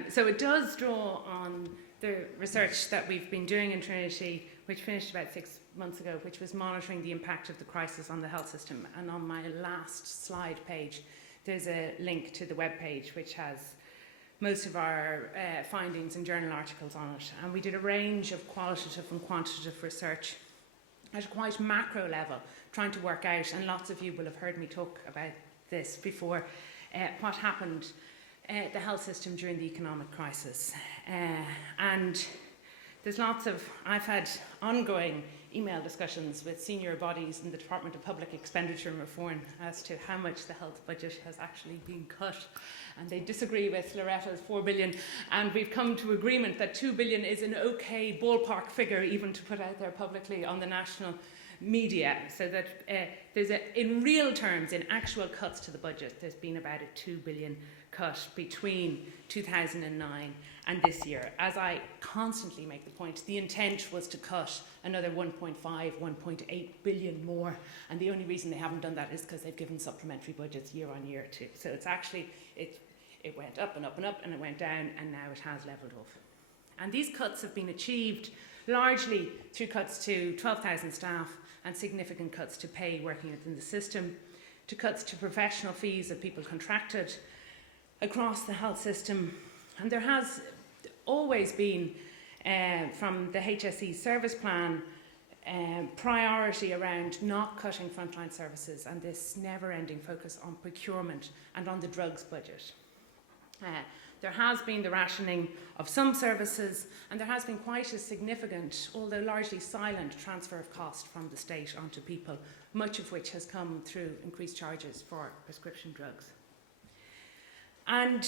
So it does draw on the research that we've been doing in Trinity, which finished about 6 months ago, which was monitoring the impact of the crisis on the health system. And on my last slide page, there's a link to the webpage, which has most of our findings and journal articles on it. And we did a range of qualitative and quantitative research at a quite macro level, trying to work out, and lots of you will have heard me talk about this before, what happened the health system during the economic crisis. And there's I've had ongoing email discussions with senior bodies in the Department of Public Expenditure and Reform as to how much the health budget has actually been cut. And they disagree with Loretto's 4 billion. And we've come to agreement that 2 billion is an okay ballpark figure even to put out there publicly on the national media, so that in real terms, in actual cuts to the budget, there's been about a 2 billion cut between 2009 and this year. As I constantly make the point, the intent was to cut another 1.5, 1.8 billion more, and the only reason they haven't done that is because they've given supplementary budgets year on year too. So it's actually, it went up and up and up, and it went down, and now it has levelled off. And these cuts have been achieved largely through cuts to 12,000 staff and significant cuts to pay working within the system, to cuts to professional fees of people contracted across the health system. And there has always been, from the HSE service plan, priority around not cutting frontline services and this never-ending focus on procurement and on the drugs budget. There has been the rationing of some services, and there has been quite a significant, although largely silent, transfer of cost from the state onto people, much of which has come through increased charges for prescription drugs. And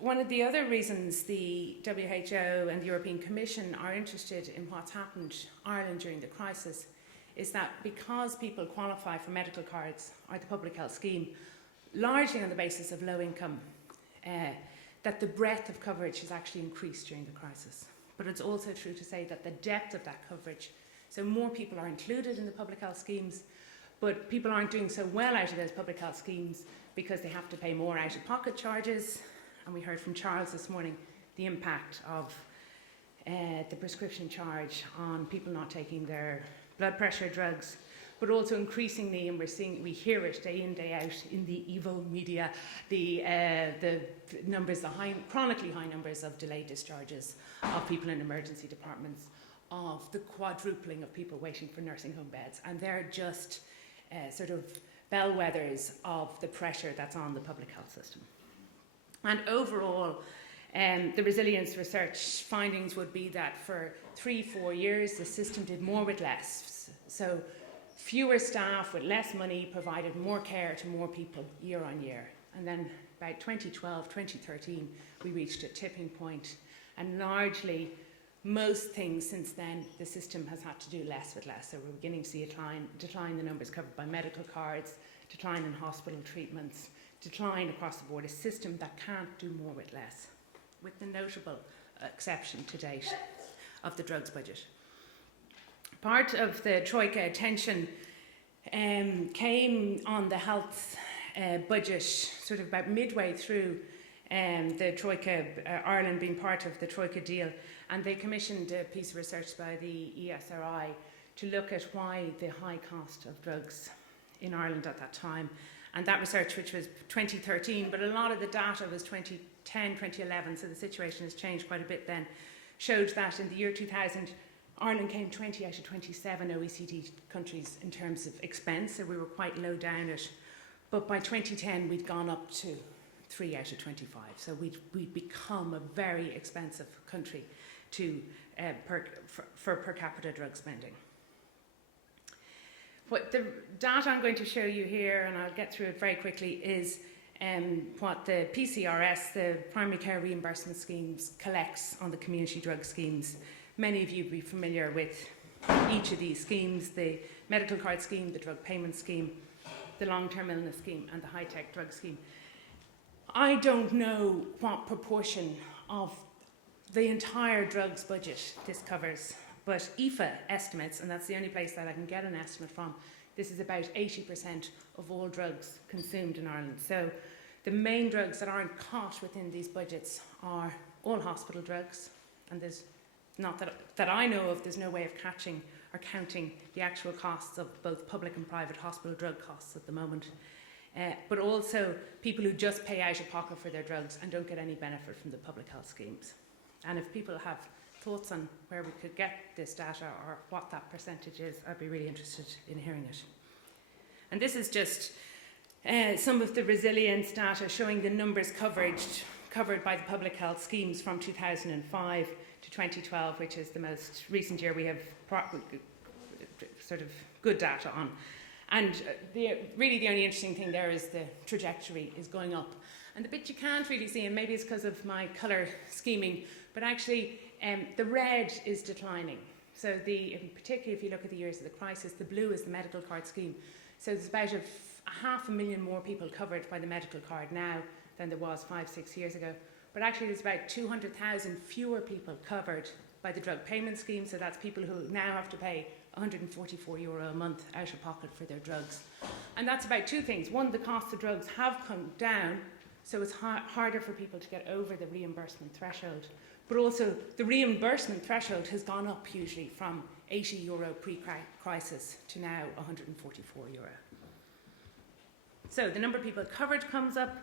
one of the other reasons the WHO and the European Commission are interested in what's happened in Ireland during the crisis is that because people qualify for medical cards or the public health scheme, largely on the basis of low income, that the breadth of coverage has actually increased during the crisis. But it's also true to say that the depth of that coverage, so more people are included in the public health schemes, but people aren't doing so well out of those public health schemes because they have to pay more out-of-pocket charges. And we heard from Charles this morning the impact of the prescription charge on people not taking their blood pressure drugs, but also increasingly, and we hear it day in, day out in the evil media, the numbers, chronically high numbers of delayed discharges of people in emergency departments, of the quadrupling of people waiting for nursing home beds, and they're just sort of bellwethers of the pressure that's on the public health system. And overall, the resilience research findings would be that for 3-4 years, the system did more with less. So fewer staff with less money provided more care to more people year on year. And then about 2012, 2013, we reached a tipping point. And largely, most things since then, the system has had to do less with less. So we're beginning to see a decline in the numbers covered by medical cards, decline in hospital treatments, decline across the board, a system that can't do more with less, with the notable exception to date of the drugs budget. Part of the Troika attention came on the health budget sort of about midway through the Troika, Ireland being part of the Troika deal, and they commissioned a piece of research by the ESRI to look at why the high cost of drugs in Ireland at that time. And that research, which was 2013, but a lot of the data was 2010, 2011, so the situation has changed quite a bit then, showed that in the year 2000, Ireland came 20 out of 27 OECD countries in terms of expense, so we were quite low down it. But by 2010, we'd gone up to 3 out of 25, so we'd become a very expensive country for per capita drug spending. What the data I'm going to show you here, and I'll get through it very quickly, is what the PCRS, the Primary Care Reimbursement Schemes, collects on the community drug schemes. Many of you will be familiar with each of these schemes, the medical card scheme, the drug payment scheme, the long-term illness scheme, and the high-tech drug scheme. I don't know what proportion of the entire drugs budget this covers, but IFA estimates, and that's the only place that I can get an estimate from, this is about 80% of all drugs consumed in Ireland. So the main drugs that aren't caught within these budgets are all hospital drugs, and there's not that I know of, there's no way of catching or counting the actual costs of both public and private hospital drug costs at the moment. But also people who just pay out of pocket for their drugs and don't get any benefit from the public health schemes. And if people have thoughts on where we could get this data or what that percentage is, I'd be really interested in hearing it. And this is just some of the resilience data showing the numbers covered by the public health schemes from 2005 to 2012, which is the most recent year we have sort of good data on. And really the only interesting thing there is the trajectory is going up. And the bit you can't really see, and maybe it's because of my colour scheming, but actually the red is declining. So particularly if you look at the years of the crisis, the blue is the medical card scheme. So there's about 500,000 more people covered by the medical card now than there was 5-6 years ago. But actually there's about 200,000 fewer people covered by the drug payment scheme. So that's people who now have to pay €144 a month out of pocket for their drugs. And that's about two things. One, the cost of drugs have come down, so it's harder for people to get over the reimbursement threshold. But also the reimbursement threshold has gone up hugely from €80 pre-crisis to now €144. So the number of people covered comes up.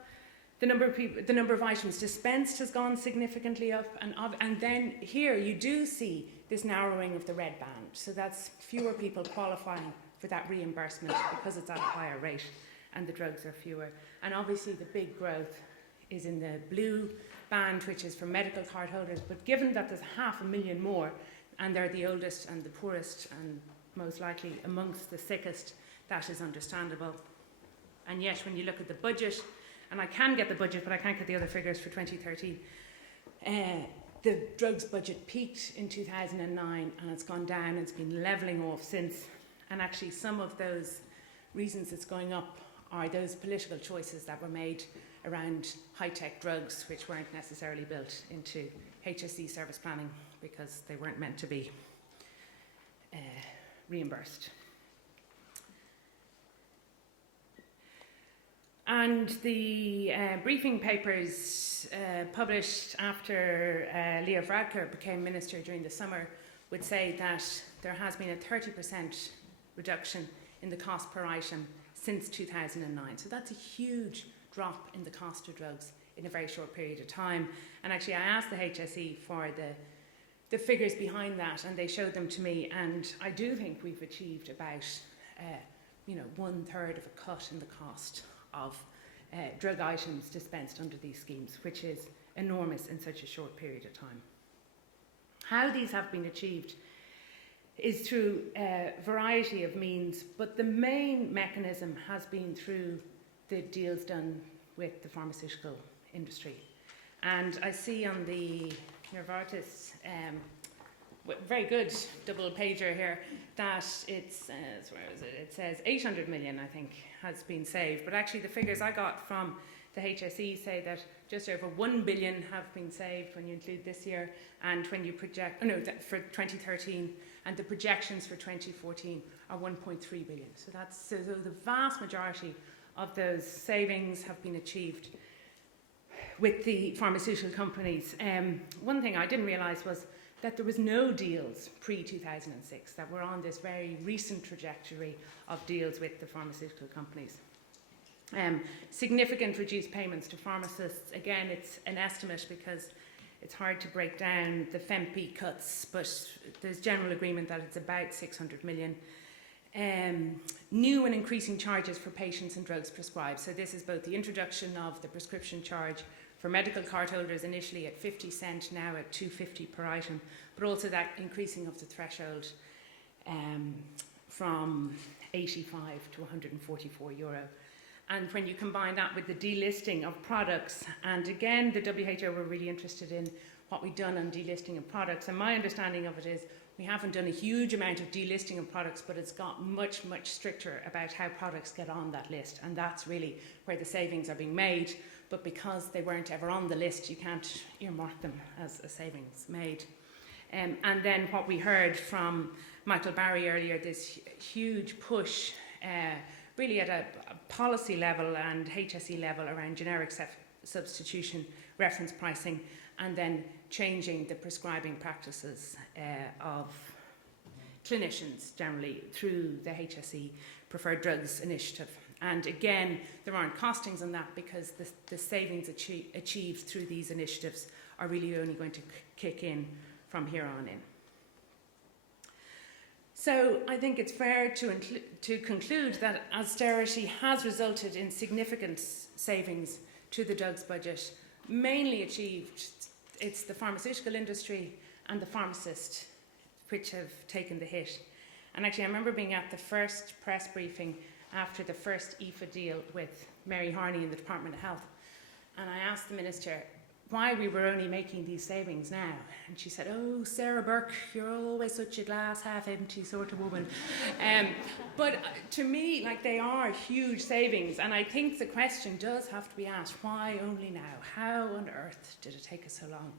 The number of items dispensed has gone significantly up, and then here you do see this narrowing of the red band. So that's fewer people qualifying for that reimbursement because it's at a higher rate, and the drugs are fewer. And obviously the big growth is in the blue band, which is for medical card holders. But given that there's 500,000 more, and they're the oldest and the poorest, and most likely amongst the sickest, that is understandable. And yet, when you look at the budget, and I can get the budget, but I can't get the other figures for 2013. The drugs budget peaked in 2009, and it's gone down. It's been levelling off since. And actually some of those reasons it's going up are those political choices that were made around high-tech drugs, which weren't necessarily built into HSE service planning because they weren't meant to be reimbursed. And the briefing papers published after Leo Varadkar became minister during the summer would say that there has been a 30% reduction in the cost per item since 2009. So that's a huge drop in the cost of drugs in a very short period of time. And actually I asked the HSE for the figures behind that, and they showed them to me, and I do think we've achieved about 1/3 of a cut in the cost of drug items dispensed under these schemes, which is enormous in such a short period of time. How these have been achieved is through a variety of means, but the main mechanism has been through the deals done with the pharmaceutical industry. And I see on the Novartis very good double pager here that it says, where is it? It says 800 million, I think, has been saved. But actually the figures I got from the HSE say that just over 1 billion have been saved when you include this year, and when you project, for 2013, and the projections for 2014 are 1.3 billion. So the vast majority of those savings have been achieved with the pharmaceutical companies. One thing I didn't realise was that there was no deals pre-2006, that we're on this very recent trajectory of deals with the pharmaceutical companies. Significant reduced payments to pharmacists. Again, it's an estimate because it's hard to break down the FEMP cuts, but there's general agreement that it's about 600 million. New and increasing charges for patients and drugs prescribed. So this is both the introduction of the prescription charge for medical card holders, initially at 50 cent, now at 2.50 per item, but also that increasing of the threshold from 85 to 144 euro. And when you combine that with the delisting of products, and again, the WHO were really interested in what we've done on delisting of products, and my understanding of it is we haven't done a huge amount of delisting of products, but it's got much, much stricter about how products get on that list, and that's really where the savings are being made. But because they weren't ever on the list, you can't earmark them as a savings made. And then what we heard from Michael Barry earlier, this huge push, really at a policy level and HSE level around generic substitution, reference pricing, and then changing the prescribing practices of clinicians generally through the HSE Preferred Drugs Initiative. And again, there aren't costings on that because the savings achieved through these initiatives are really only going to kick in from here on in. So I think it's fair to conclude that austerity has resulted in significant savings to the drugs budget, mainly achieved, it's the pharmaceutical industry and the pharmacist which have taken the hit. And actually I remember being at the first press briefing after the first EFA deal with Mary Harney in the Department of Health. And I asked the Minister why we were only making these savings now. And she said, "Oh, Sara Burke, you're always such a glass half empty sort of woman." But to me, they are huge savings. And I think the question does have to be asked, why only now? How on earth did it take us so long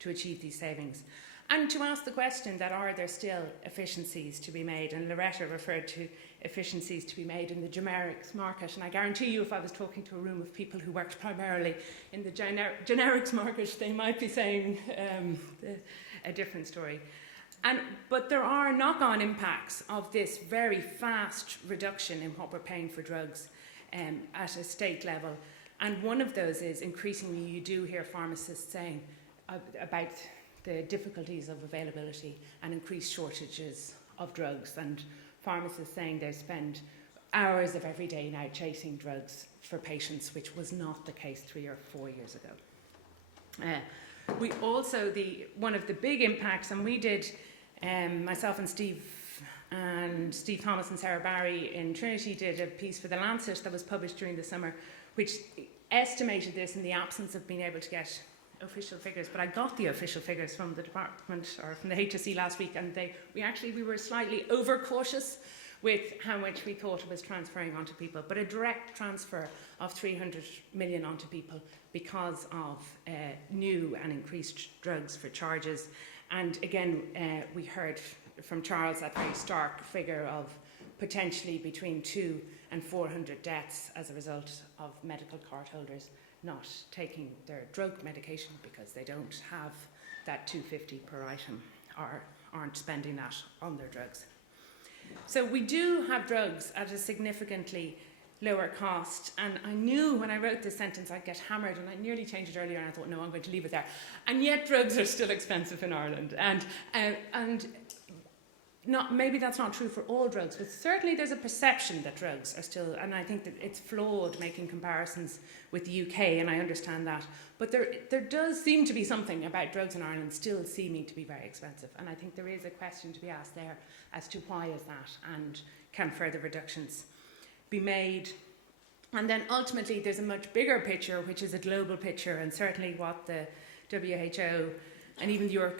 to achieve these savings? And to ask the question that are there still efficiencies to be made? And Loretto referred to efficiencies to be made in the generics market. And I guarantee you if I was talking to a room of people who worked primarily in the generics market, they might be saying a different story. But there are knock-on impacts of this very fast reduction in what we're paying for drugs at a state level. And one of those is increasingly you do hear pharmacists saying about the difficulties of availability and increased shortages of drugs, and pharmacists saying they spend hours of every day now chasing drugs for patients, which was not the case 3 or 4 years ago. We also, one of the big impacts, and we did, myself and Steve Thomas and Sarah Barry in Trinity did a piece for The Lancet that was published during the summer, which estimated this in the absence of being able to get official figures, but I got the official figures from the department or from the HSE last week, and we were slightly overcautious with how much we thought it was transferring onto people, but a direct transfer of 300 million onto people because of new and increased drugs for charges. And again, we heard from Charles that very stark figure of potentially between 200 and 400 deaths as a result of medical card holders not taking their drug medication because they don't have that 250 per item or aren't spending that on their drugs. So we do have drugs at a significantly lower cost, and I knew when I wrote this sentence I'd get hammered, and I nearly changed it earlier and I thought, no, I'm going to leave it there. And yet drugs are still expensive in Ireland, and not, maybe that's not true for all drugs, but certainly there's a perception that drugs are still, and I think that it's flawed making comparisons with the UK, and I understand that. But there does seem to be something about drugs in Ireland still seeming to be very expensive, and I think there is a question to be asked there as to why is that, and can further reductions be made. And then ultimately there's a much bigger picture, which is a global picture, and certainly what the WHO and even the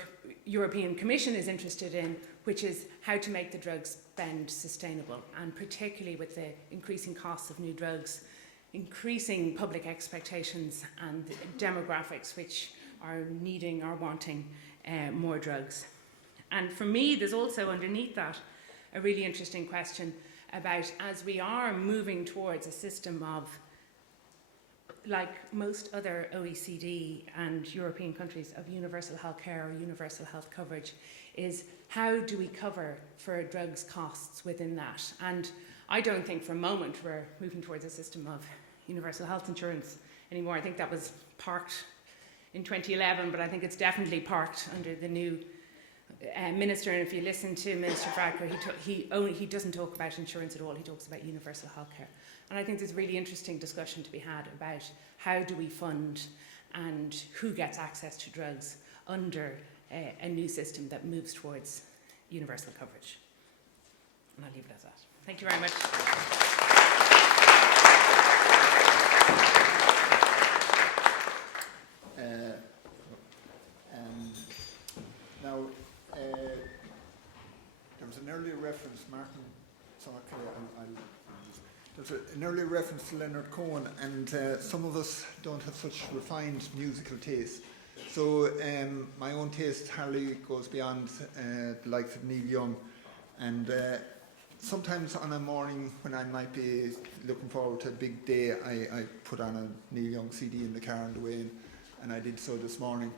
European Commission is interested in, which is how to make the drug spend sustainable, and particularly with the increasing costs of new drugs, increasing public expectations and demographics which are needing or wanting more drugs. And for me, there's also underneath that a really interesting question about, as we are moving towards a system of, like most other OECD and European countries, of universal health care or universal health coverage, is how do we cover for drugs costs within that? And I don't think for a moment we're moving towards a system of universal health insurance anymore. I think that was parked in 2011, but I think it's definitely parked under the new minister. And if you listen to Minister Fracker, he doesn't talk about insurance at all. He talks about universal health care. And I think there's a really interesting discussion to be had about how do we fund and who gets access to drugs under a new system that moves towards universal coverage. And I'll leave it as that. Thank you very much. Now, there was an earlier reference, Martin, there's an earlier reference to Leonard Cohen, and some of us don't have such refined musical taste. So my own taste hardly goes beyond the likes of Neil Young, and sometimes on a morning when I might be looking forward to a big day, I put on a Neil Young CD in the car on the way in, and I did so this morning.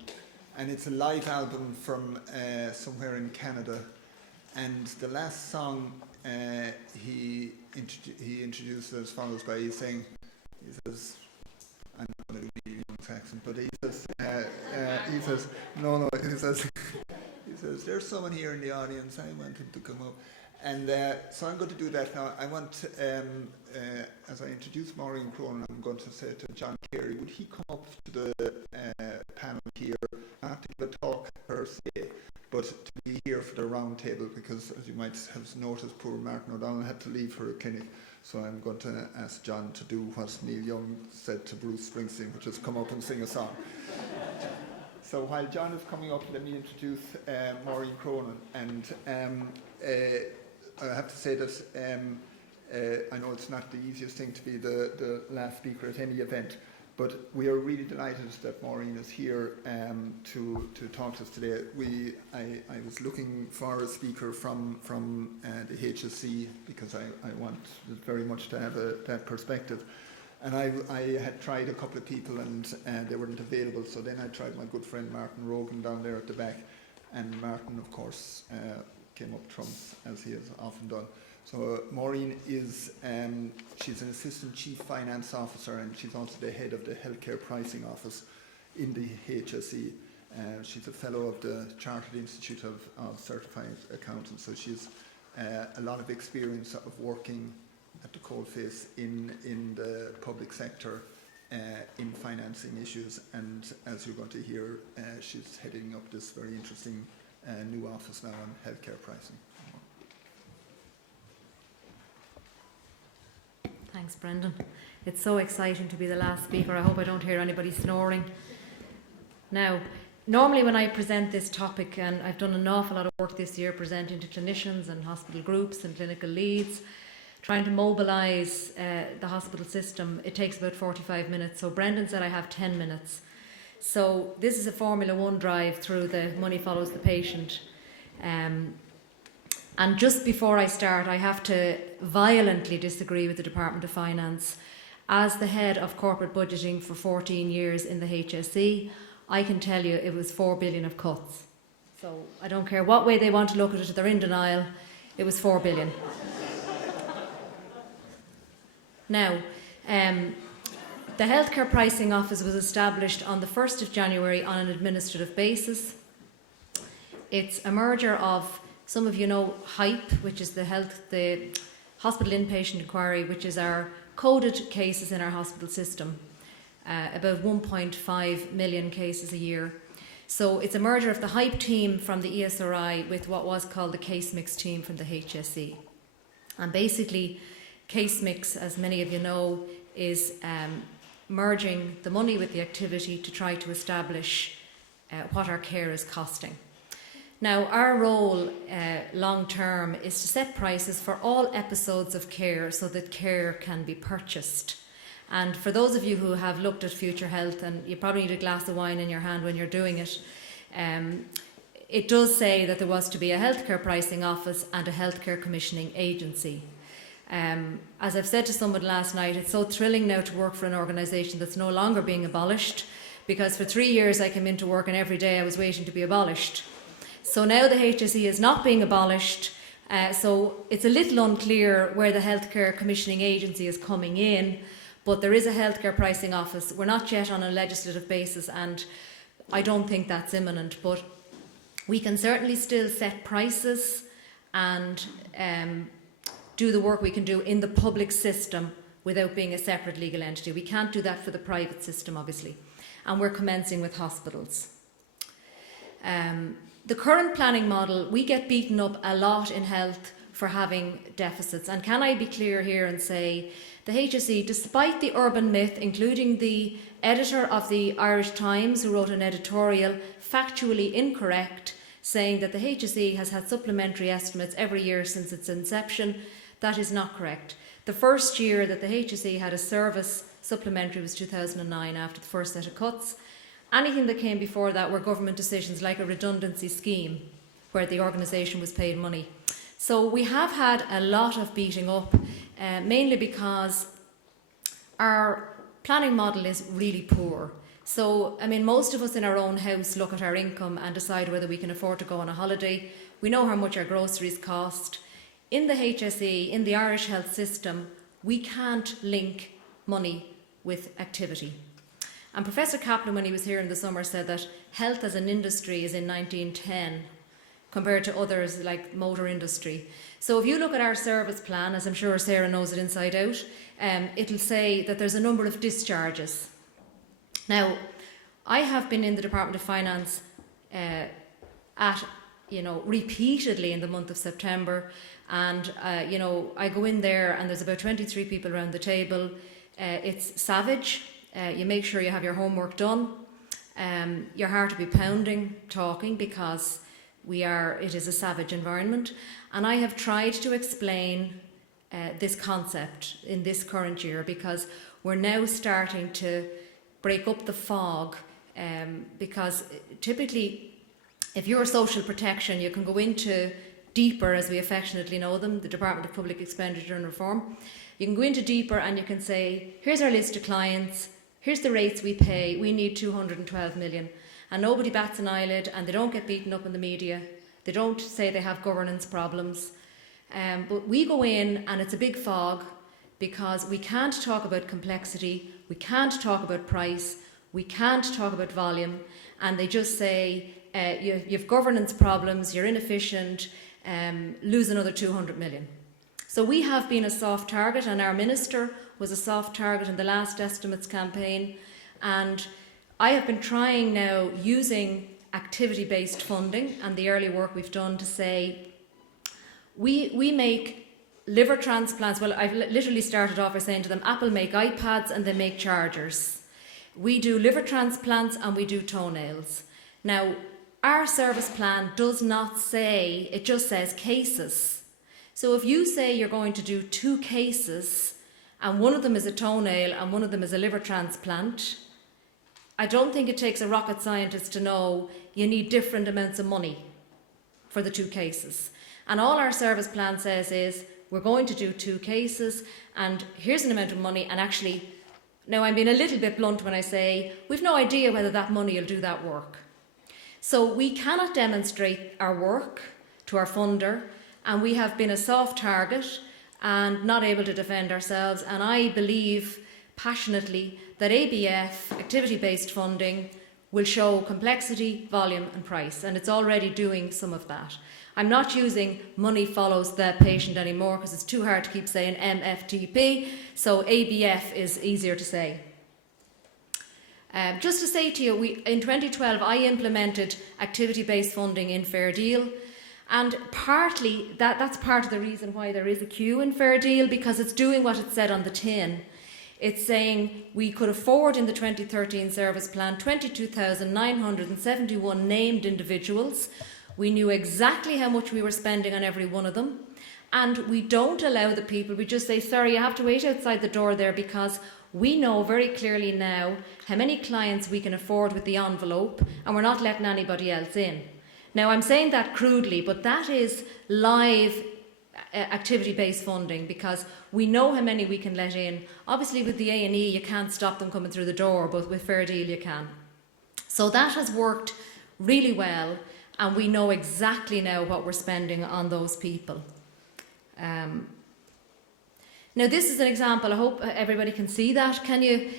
And it's a live album from somewhere in Canada, and the last song he introduced as follows by he says, I'm not going to do Neil Young's accent, but he says, there's someone here in the audience, I want him to come up. And so I'm going to do that now. I want, as I introduce Maureen Cronin, I'm going to say to John Carey, would he come up to the panel here, not to give a talk per se, but to be here for the round table, because as you might have noticed, poor Martin O'Donnell had to leave for a clinic. So I'm going to ask John to do what Neil Young said to Bruce Springsteen, which is come up and sing a song. So while John is coming up, let me introduce Maureen Cronin. And I have to say that I know it's not the easiest thing to be the last speaker at any event, but we are really delighted that Maureen is here to talk to us today. I was looking for a speaker from the HSC because I want very much to have that perspective. And I had tried a couple of people and they weren't available, so then I tried my good friend Martin Rogan down there at the back, and Martin, of course, came up trumps, as he has often done. So Maureen is, she's an Assistant Chief Finance Officer, and she's also the head of the Healthcare Pricing Office in the HSE. She's a fellow of the Chartered Institute of Certified Accountants, so she has a lot of experience of working at the coalface in the public sector in financing issues, and as you're going to hear, she's heading up this very interesting new office now on healthcare pricing. Thanks, Brendan. It's so exciting to be the last speaker. I hope I don't hear anybody snoring. Now, Normally when I present this topic, and I've done an awful lot of work this year presenting to clinicians and hospital groups and clinical leads, trying to mobilise the hospital system, it takes about 45 minutes. So Brendan said I have 10 minutes. So this is a Formula 1 drive through the money follows the patient. And just before I start, I have to violently disagree with the Department of Finance. As the head of corporate budgeting for 14 years in the HSE, I can tell you it was 4 billion of cuts. So I don't care what way they want to look at it, they're in denial. It was 4 billion. Now, the Healthcare Pricing Office was established on the 1st of January on an administrative basis. It's a merger of, some of you know, HIPE, which is the Hospital Inpatient Inquiry, which is our coded cases in our hospital system, about 1.5 million cases a year. So it's a merger of the HIPE team from the ESRI with what was called the case mix team from the HSE. And basically, case mix, as many of you know, is merging the money with the activity to try to establish what our care is costing. Now, our role long term is to set prices for all episodes of care so that care can be purchased. And for those of you who have looked at Future Health, and you probably need a glass of wine in your hand when you're doing it, it does say that there was to be a healthcare pricing office and a healthcare commissioning agency. As I've said to someone last night, it's so thrilling now to work for an organisation that's no longer being abolished, because for 3 years I came into work and every day I was waiting to be abolished. So now the HSE is not being abolished, so it's a little unclear where the healthcare commissioning agency is coming in, but there is a healthcare pricing office. We're not yet on a legislative basis, and I don't think that's imminent, but we can certainly still set prices and do the work we can do in the public system without being a separate legal entity. We can't do that for the private system, obviously. And we're commencing with hospitals. The current planning model, we get beaten up a lot in health for having deficits. And can I be clear here and say, the HSE, despite the urban myth, including the editor of the Irish Times, who wrote an editorial factually incorrect, saying that the HSE has had supplementary estimates every year since its inception, that is not correct. The first year that the HSE had a service supplementary was 2009, after the first set of cuts. Anything that came before that were government decisions like a redundancy scheme where the organisation was paid money. So we have had a lot of beating up, mainly because our planning model is really poor. So, I mean, most of us in our own house look at our income and decide whether we can afford to go on a holiday. We know how much our groceries cost. In the HSE, in the Irish health system, we can't link money with activity. And Professor Kaplan, when he was here in the summer, said that health as an industry is in 1910 compared to others like motor industry. So if you look at our service plan, as I'm sure Sara knows it inside out, it'll say that there's a number of discharges. Now, I have been in the Department of Finance repeatedly in the month of September, and I go in there and there's about 23 people around the table. It's savage. You make sure you have your homework done. Your heart will be pounding, talking, because it is a savage environment. And I have tried to explain this concept in this current year, because we're now starting to break up the fog, because typically if you're social protection, you can go into deeper, as we affectionately know them, the Department of Public Expenditure and Reform. You can go into deeper and you can say, here's our list of clients, here's the rates we pay, we need 212 million. And nobody bats an eyelid, and they don't get beaten up in the media. They don't say they have governance problems. But we go in and it's a big fog, because we can't talk about complexity, we can't talk about price, we can't talk about volume, and they just say, you've governance problems, you're inefficient, lose another 200 million. So we have been a soft target, and our minister was a soft target in the last estimates campaign, and I have been trying now, using activity-based funding and the early work we've done, to say we make liver transplants. Well, I've literally started off by saying to them, Apple make iPads and they make chargers. We do liver transplants and we do toenails. Now, our service plan does not say, it just says cases. So if you say you're going to do 2 cases, and one of them is a toenail and one of them is a liver transplant, I don't think it takes a rocket scientist to know you need different amounts of money for the 2 cases. And all our service plan says is, we're going to do 2 cases, and here's an amount of money, and actually, now I'm being a little bit blunt when I say, we've no idea whether that money will do that work. So we cannot demonstrate our work to our funder, and we have been a soft target and not able to defend ourselves. And I believe passionately that ABF, activity-based funding, will show complexity, volume and price, and it's already doing some of that. I'm not using money follows the patient anymore because it's too hard to keep saying MFTP, so ABF is easier to say. Just to say to you, in 2012 I implemented activity-based funding in Fair Deal, and partly that's part of the reason why there is a queue in Fair Deal, because it's doing what it said on the tin. It's saying we could afford in the 2013 service plan 22,971 named individuals. We knew exactly how much we were spending on every one of them, and we don't allow the people, we just say, sorry, you have to wait outside the door there because we know very clearly now how many clients we can afford with the envelope, and we're not letting anybody else in. Now, I'm saying that crudely, but that is live activity-based funding, because we know how many we can let in. Obviously, with the A&E, you can't stop them coming through the door, but with Fair Deal, you can. So that has worked really well, and we know exactly now what we're spending on those people. Now, this is an example. I hope everybody can see that. Can you?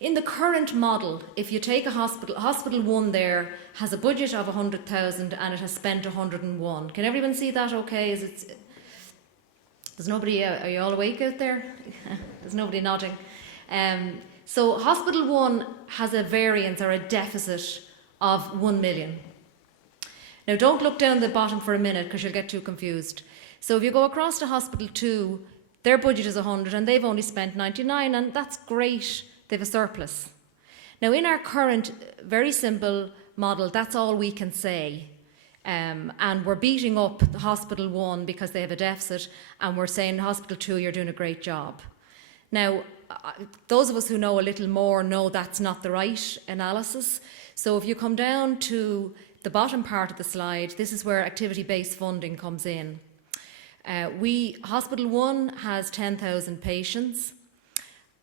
In the current model, if you take a hospital, Hospital 1 there has a budget of 100,000 and it has spent 101. Can everyone see that okay? There's nobody, are you all awake out there? There's nobody nodding. So Hospital 1 has a variance or a deficit of 1 million. Now don't look down the bottom for a minute because you'll get too confused. So if you go across to Hospital 2, their budget is 100 and they've only spent 99, and that's great. They have a surplus. Now, in our current, very simple model, that's all we can say. And we're beating up the Hospital 1 because they have a deficit, and we're saying, Hospital 2, you're doing a great job. Now, those of us who know a little more know that's not the right analysis. So if you come down to the bottom part of the slide, this is where activity-based funding comes in. Hospital 1 has 10,000 patients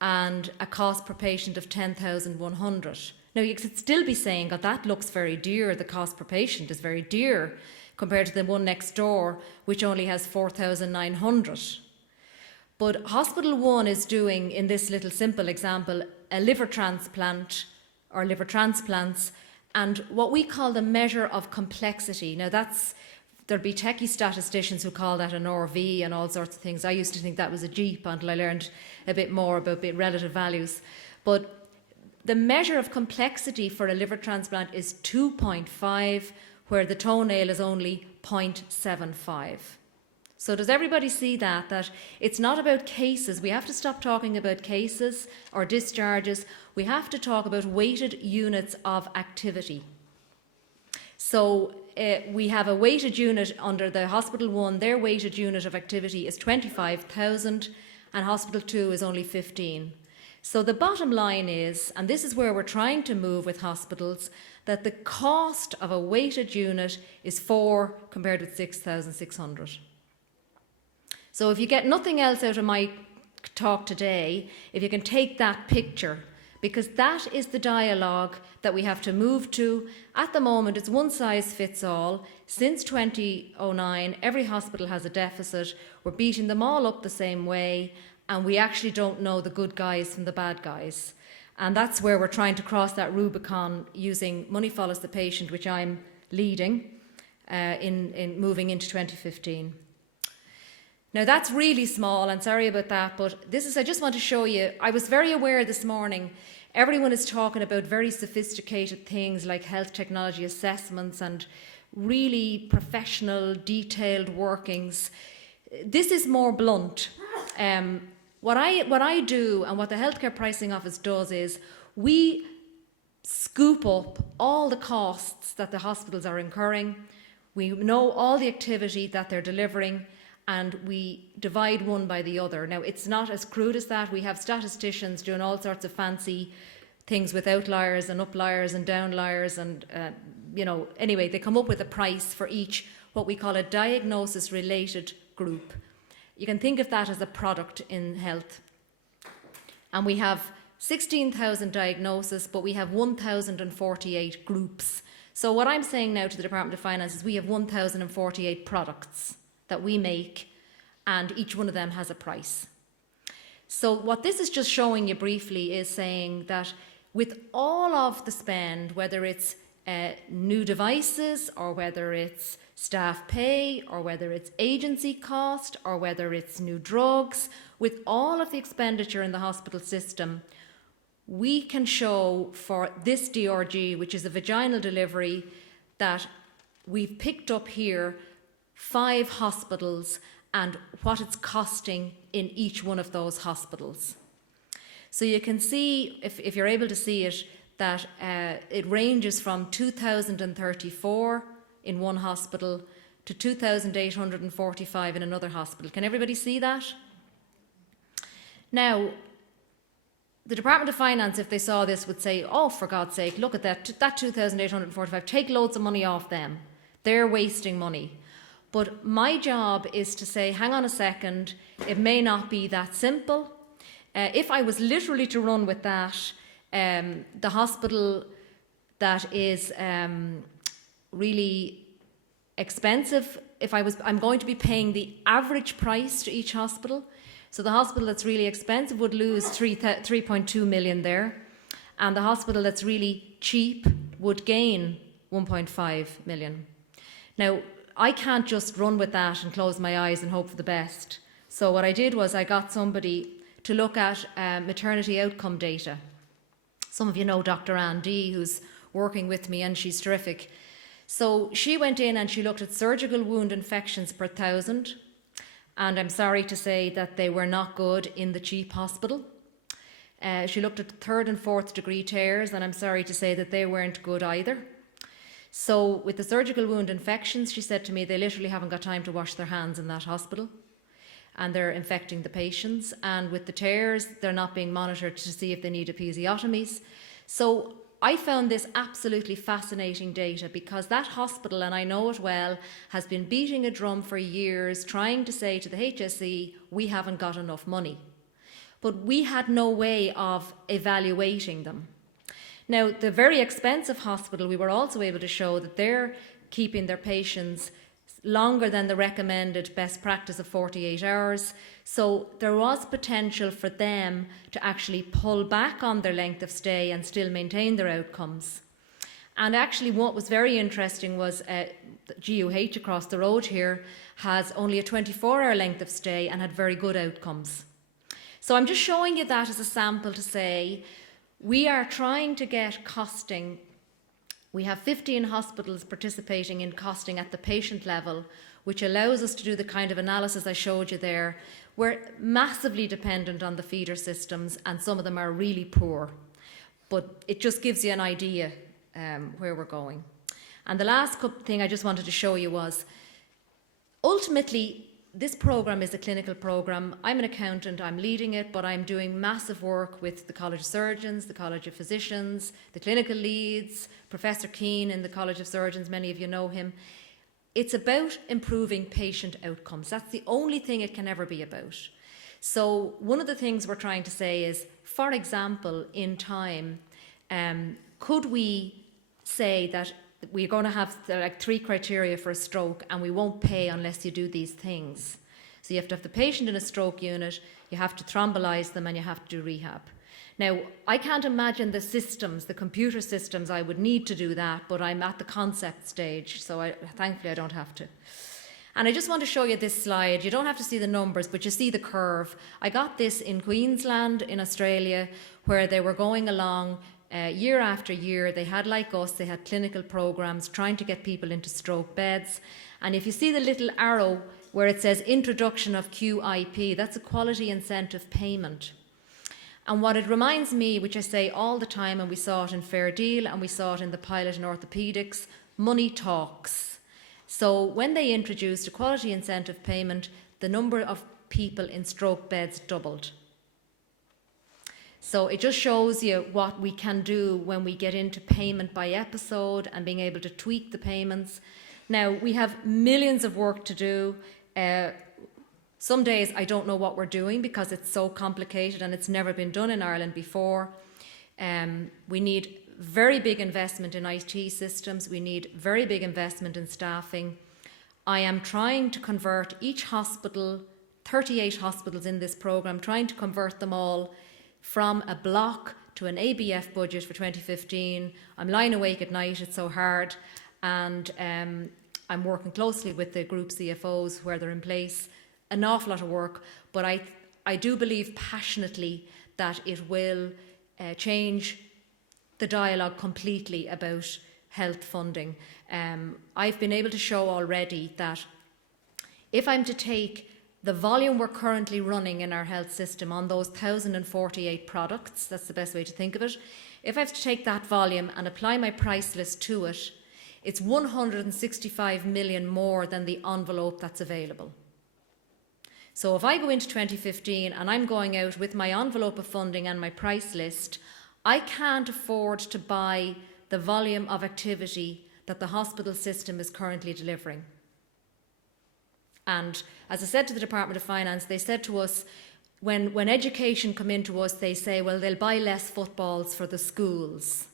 and a cost per patient of 10,100. Now, you could still be saying, God, that looks very dear. The cost per patient is very dear compared to the one next door, which only has 4,900. But Hospital 1 is doing, in this little simple example, a liver transplant or liver transplants, and what we call the measure of complexity. Now, there'll be techie statisticians who call that an RV and all sorts of things. I used to think that was a Jeep until I learned a bit more about relative values. But the measure of complexity for a liver transplant is 2.5, where the toenail is only 0.75. So does everybody see that it's not about cases? We have to stop talking about cases or discharges. We have to talk about weighted units of activity. So we have a weighted unit under the Hospital 1. Their weighted unit of activity is 25,000 and Hospital 2 is only 15. So the bottom line is, and this is where we're trying to move with hospitals, that the cost of a weighted unit is 4 compared with 6,600. So if you get nothing else out of my talk today, if you can take that picture, because that is the dialogue that we have to move to. At the moment, it's one size fits all. Since 2009, every hospital has a deficit. We're beating them all up the same way, and we actually don't know the good guys from the bad guys. And that's where we're trying to cross that Rubicon using Money Follows the Patient, which I'm leading in moving into 2015. Now that's really small, and sorry about that, but I just want to show you, I was very aware this morning, everyone is talking about very sophisticated things like health technology assessments and really professional, detailed workings. This is more blunt. What I do and what the Healthcare Pricing Office does is we scoop up all the costs that the hospitals are incurring, we know all the activity that they're delivering, and we divide one by the other. Now, it's not as crude as that. We have statisticians doing all sorts of fancy things with outliers and upliers and downliers, and anyway, they come up with a price for each, what we call a diagnosis-related group. You can think of that as a product in health. And we have 16,000 diagnoses, but we have 1,048 groups. So what I'm saying now to the Department of Finance is we have 1,048 products that we make, and each one of them has a price. So what this is just showing you briefly is saying that with all of the spend, whether it's new devices, or whether it's staff pay, or whether it's agency cost, or whether it's new drugs, with all of the expenditure in the hospital system, we can show for this DRG, which is a vaginal delivery, that we've picked up here 5 hospitals and what it's costing in each one of those hospitals. So you can see, if you're able to see it, that it ranges from 2,034 in one hospital to 2,845 in another hospital. Can everybody see that? Now, the Department of Finance, if they saw this, would say, oh, for God's sake, look at that 2,845, take loads of money off them. They're wasting money. But my job is to say, hang on a second, it may not be that simple. If I was literally to run with that, the hospital that is really expensive, I'm going to be paying the average price to each hospital. So the hospital that's really expensive would lose 3.2 million there, and the hospital that's really cheap would gain 1.5 million. Now, I can't just run with that and close my eyes and hope for the best. So what I did was I got somebody to look at maternity outcome data. Some of you know Dr. Ann D, who's working with me, and she's terrific. So she went in and she looked at surgical wound infections per 1,000, and I'm sorry to say that they were not good in the cheap hospital. She looked at 3rd and 4th degree tears, and I'm sorry to say that they weren't good either. So with the surgical wound infections, she said to me, they literally haven't got time to wash their hands in that hospital, and they're infecting the patients. And with the tears, they're not being monitored to see if they need episiotomies. So I found this absolutely fascinating data, because that hospital, and I know it well, has been beating a drum for years, trying to say to the HSE, we haven't got enough money. But we had no way of evaluating them. Now, the very expensive hospital, we were also able to show that they're keeping their patients longer than the recommended best practice of 48 hours. So there was potential for them to actually pull back on their length of stay and still maintain their outcomes. And actually what was very interesting was GUH across the road here has only a 24-hour length of stay and had very good outcomes. So I'm just showing you that as a sample to say, we are trying to get costing. We have 15 hospitals participating in costing at the patient level, which allows us to do the kind of analysis I showed you there. We're massively dependent on the feeder systems, and some of them are really poor. But it just gives you an idea where we're going. And the last thing I just wanted to show you was, ultimately, this program is a clinical program. I'm an accountant, I'm leading it, but I'm doing massive work with the College of Surgeons, the College of Physicians, the clinical leads, Professor Keane in the College of Surgeons, many of you know him. It's about improving patient outcomes. That's the only thing it can ever be about. So one of the things we're trying to say is, for example, in time, could we say that we're going to have like 3 criteria for a stroke, and we won't pay unless you do these things. So you have to have the patient in a stroke unit, you have to thrombolyse them, and you have to do rehab. Now, I can't imagine the systems, the computer systems I would need to do that, but I'm at the concept stage, so thankfully I don't have to. And I just want to show you this slide. You don't have to see the numbers, but you see the curve. I got this in Queensland in Australia, where they were going along year after year. They had, like us, they had clinical programs trying to get people into stroke beds. And if you see the little arrow where it says introduction of QIP, that's a quality incentive payment. And what it reminds me, which I say all the time, and we saw it in Fair Deal and we saw it in the pilot in orthopaedics, money talks. So when they introduced a quality incentive payment, the number of people in stroke beds doubled. So it just shows you what we can do when we get into payment by episode and being able to tweak the payments. Now, we have millions of work to do. Some days I don't know what we're doing because it's so complicated and it's never been done in Ireland before. We need very big investment in IT systems. We need very big investment in staffing. I am trying to convert each hospital, 38 hospitals in this programme, trying to convert them all from a block to an ABF budget for 2015. I'm lying awake at night, it's so hard, and I'm working closely with the group CFOs where they're in place. An awful lot of work, but I do believe passionately that it will change the dialogue completely about health funding. I've been able to show already that if I'm to take the volume we're currently running in our health system on those 1,048 products, that's the best way to think of it, if I have to take that volume and apply my price list to it, it's 165 million more than the envelope that's available. So if I go into 2015 and I'm going out with my envelope of funding and my price list, I can't afford to buy the volume of activity that the hospital system is currently delivering. And as I said to the Department of Finance, they said to us, when education come into us, they say, well, they'll buy less footballs for the schools.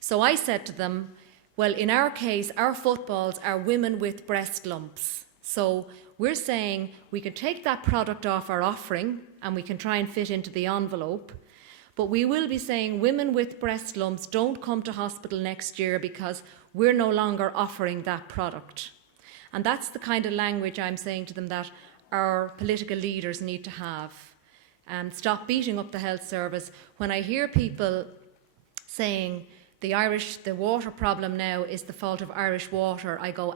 So I said to them, well, in our case, our footballs are women with breast lumps. So we're saying we can take that product off our offering and we can try and fit into the envelope, but we will be saying women with breast lumps don't come to hospital next year because we're no longer offering that product. And that's the kind of language I'm saying to them that our political leaders need to have. And stop beating up the health service. When I hear people saying the water problem now is the fault of Irish Water, I go,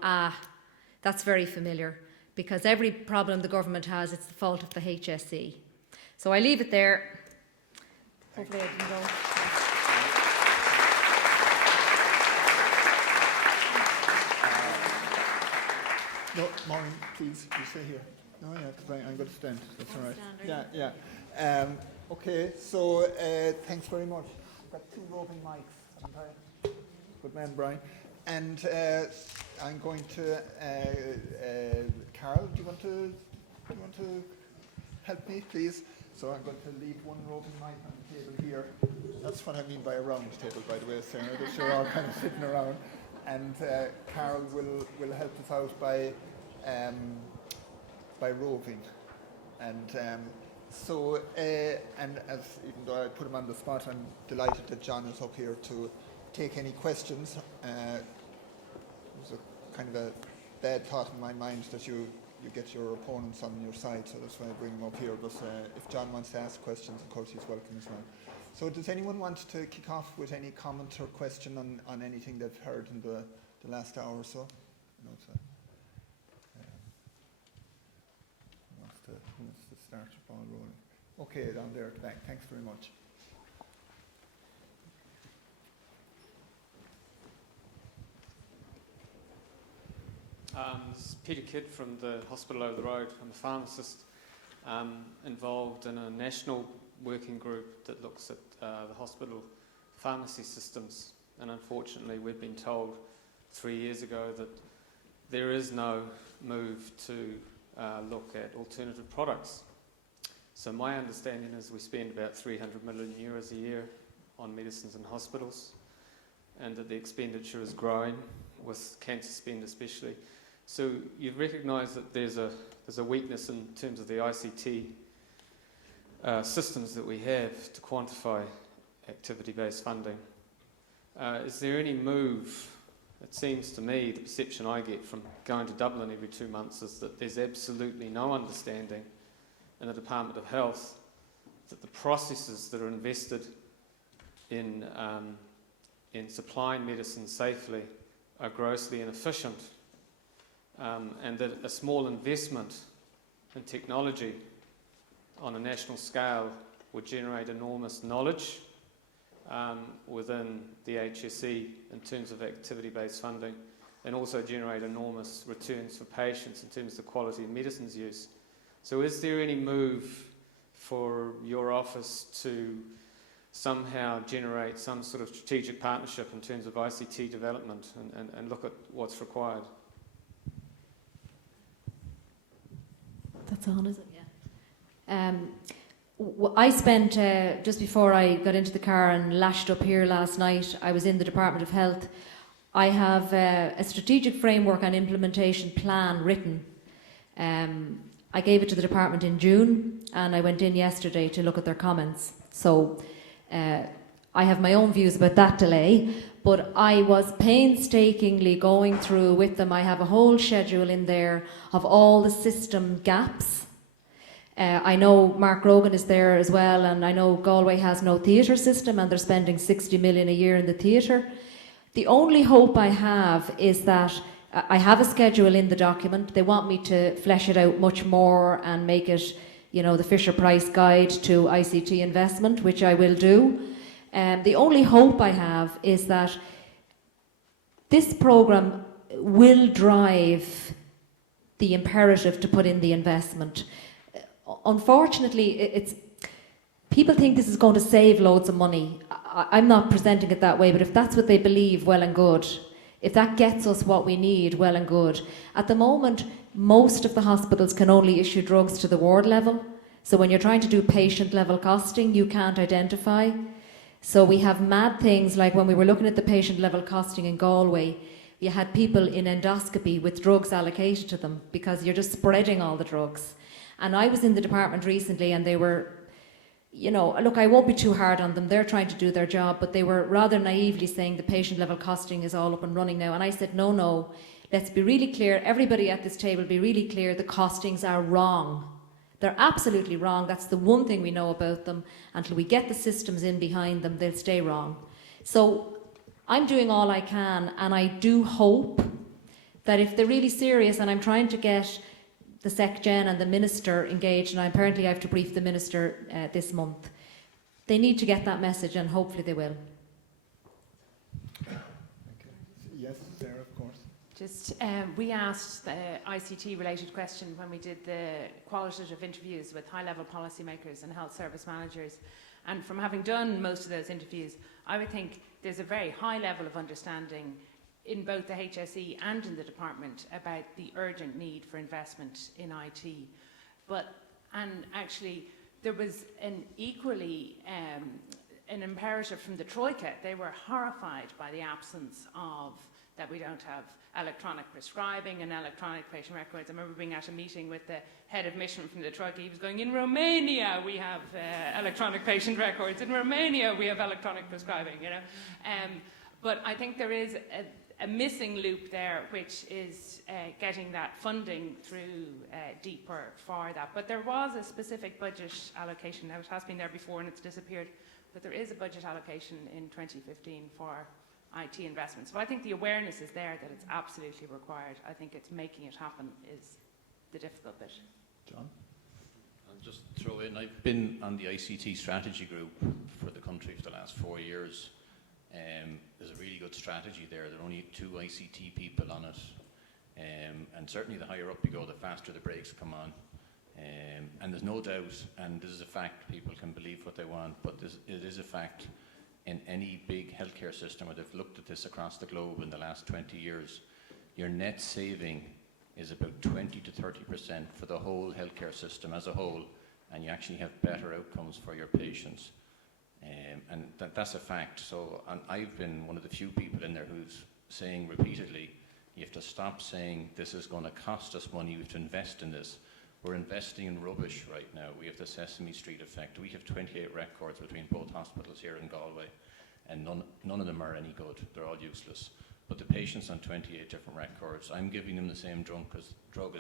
that's very familiar. Because every problem the government has, it's the fault of the HSE. So I leave it there. Hopefully I didn't go. No, Maureen, please, you stay here. No, yeah, because I'm going to stand. That's all right. Yeah. Okay, so thanks very much. I've got 2 roving mics, haven't I? Good man, Brian. And I'm going to Carol. Do you want to help me, please? So I'm going to leave 1 roving mic on the table here. That's what I mean by a round table, by the way, Sarah. That you're all kind of sitting around. And Carol will help us out by roving. And and as even though I put him on the spot, I'm delighted that John is up here to take any questions. It was a kind of a bad thought in my mind that you get your opponents on your side, so that's why I bring him up here. But if John wants to ask questions, of course he's welcome as well. So does anyone want to kick off with any comment or question on anything they've heard in the last hour or so? No, who wants to start the ball rolling? Okay, down there at the back. Thanks very much. This is Peter Kidd from the hospital over the road. I'm a pharmacist involved in a national working group that looks at the hospital pharmacy systems, and unfortunately we've been told 3 years ago that there is no move to look at alternative products. So my understanding is we spend about 300 million euros a year on medicines in hospitals, and that the expenditure is growing, with cancer spend especially. So you've recognised that there's a weakness in terms of the ICT systems that we have to quantify activity-based funding. Is there any move? It seems to me, the perception I get from going to Dublin every 2 months is that there's absolutely no understanding in the Department of Health that the processes that are invested in supplying medicine safely are grossly inefficient, and that a small investment in technology on a national scale would generate enormous knowledge within the HSE in terms of activity-based funding, and also generate enormous returns for patients in terms of the quality of medicines use. So is there any move for your office to somehow generate some sort of strategic partnership in terms of ICT development and look at what's required? That's on, is it? Yeah. I spent, just before I got into the car and lashed up here last night, I was in the Department of Health. I have a strategic framework and implementation plan written. I gave it to the department in June, and I went in yesterday to look at their comments. So I have my own views about that delay, but I was painstakingly going through with them. I have a whole schedule in there of all the system gaps. I know Mark Rogan is there as well, and I know Galway has no theatre system, and they're spending 60 million a year in the theatre. The only hope I have is that I have a schedule in the document. They want me to flesh it out much more and make it, you know, the Fisher-Price guide to ICT investment, which I will do. The only hope I have is that this programme will drive the imperative to put in the investment. Unfortunately, people think this is going to save loads of money. I'm not presenting it that way, but if that's what they believe, well and good. If that gets us what we need, well and good. At the moment, most of the hospitals can only issue drugs to the ward level. So when you're trying to do patient level costing, you can't identify. So we have mad things like when we were looking at the patient level costing in Galway, you had people in endoscopy with drugs allocated to them because you're just spreading all the drugs. And I was in the department recently and they were, you know, look, I won't be too hard on them. They're trying to do their job, but they were rather naively saying the patient level costing is all up and running now. And I said, no, let's be really clear. Everybody at this table be really clear. The costings are wrong. They're absolutely wrong. That's the one thing we know about them. Until we get the systems in behind them, they'll stay wrong. So I'm doing all I can, and I do hope that if they're really serious, and I'm trying to get the SecGen and the Minister engaged, and apparently I have to brief the Minister this month, they need to get that message, and hopefully they will. Yes, Sarah, of course. Just, we asked the ICT-related question when we did the qualitative interviews with high-level policymakers and health service managers. And from having done most of those interviews, I would think there's a very high level of understanding in both the HSE and in the department about the urgent need for investment in IT. And actually, there was an equally an imperative from the Troika. They were horrified by the absence of that we don't have electronic prescribing and electronic patient records. I remember being at a meeting with the head of mission from the Troika. He was going, in Romania we have electronic patient records. In Romania we have electronic prescribing, you know. But I think there is a missing loop there, which is getting that funding through deeper for that. But there was a specific budget allocation. Now, it has been there before and it's disappeared. But there is a budget allocation in 2015 for IT investment. So I think the awareness is there that it's absolutely required. I think it's making it happen is the difficult bit. John? I'll just throw in, I've been on the ICT strategy group for the country for the last 4 years. There's a really good strategy there. There are only 2 ICT people on it. And certainly the higher up you go, the faster the brakes come on. And there's no doubt, and this is a fact, people can believe what they want, but it is a fact in any big healthcare system where they've looked at this across the globe in the last 20 years, your net saving is about 20 to 30% for the whole healthcare system as a whole, and you actually have better outcomes for your patients. And that's a fact. So I've been one of the few people in there who's saying repeatedly, you have to stop saying this is going to cost us money, we have to invest in this. We're investing in rubbish right now. We have the Sesame Street effect. We have 28 records between both hospitals here in Galway, and none of them are any good. They're all useless. But the patients on 28 different records, I'm giving them the same drug as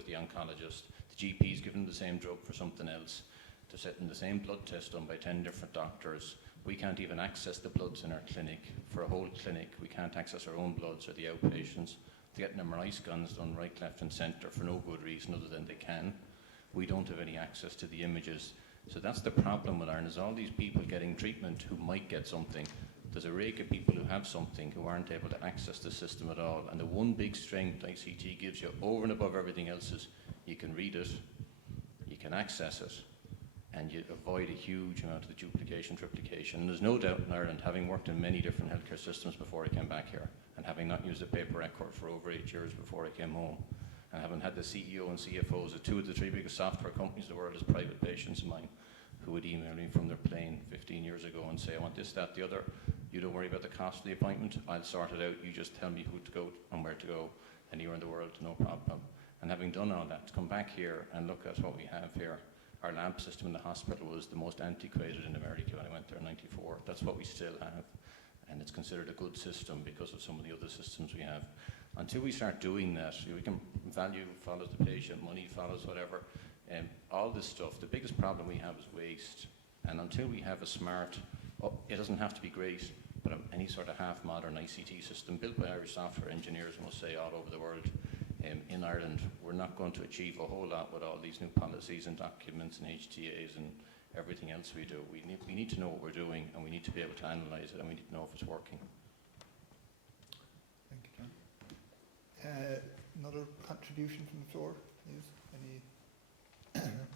the oncologist. The GP's giving them the same drug for something else. They're setting the same blood test done by 10 different doctors. We can't even access the bloods in our clinic. For a whole clinic, we can't access our own bloods or the outpatients. They're getting MRI scans done right, left and centre for no good reason other than they can. We don't have any access to the images So that's the problem with Ireland, is all these people getting treatment who might get something. There's a rake of people who have something who aren't able to access the system at all. And the one big strength ICT gives you over and above everything else is you can read it, you can access it, and you avoid a huge amount of the duplication, triplication. And there's no doubt in Ireland, having worked in many different healthcare systems before I came back here, and having not used a paper record for over 8 years before I came home, and having had the CEO and CFOs of 2 of the 3 biggest software companies in the world as private patients of mine, who would email me from their plane 15 years ago and say, I want this, that, the other. You don't worry about the cost of the appointment. I'll sort it out. You just tell me who to go and where to go anywhere in the world, no problem. And having done all that, to come back here and look at what we have here, our lab system in the hospital was the most antiquated in America when I went there in '94. That's what we still have. And it's considered a good system because of some of the other systems we have. Until we start doing that, we can value follows the patient, money follows whatever. All this stuff, the biggest problem we have is waste. And until we have a smart, it doesn't have to be great, but any sort of half-modern ICT system built by Irish software engineers, I must say, all over the world. In Ireland, we're not going to achieve a whole lot with all these new policies and documents and HTAs and everything else we do. We need to know what we're doing, and we need to be able to analyse it, and we need to know if it's working. Thank you, John. Another contribution from the floor, please? Any other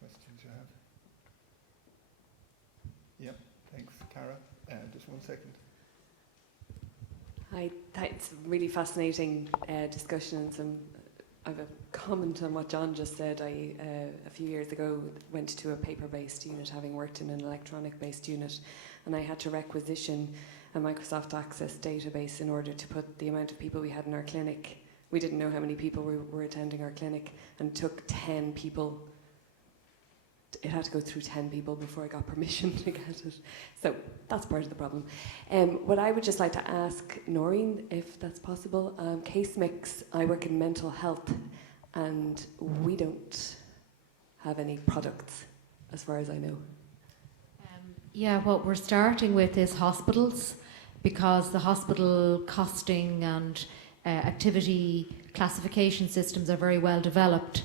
questions you have? Yep, thanks, Cara. Just 1 second. Hi, it's a really fascinating discussion, and I have a comment on what John just said. I, a few years ago, went to a paper-based unit, having worked in an electronic-based unit, and I had to requisition a Microsoft Access database in order to put the amount of people we had in our clinic. We didn't know how many people were attending our clinic, and it took 10 people. It had to go through 10 people before I got permission to get it. So that's part of the problem. What I would just like to ask Noreen, if that's possible, case mix, I work in mental health, and we don't have any products, as far as I know. Yeah, what we're starting with is hospitals, because the hospital costing and activity classification systems are very well developed.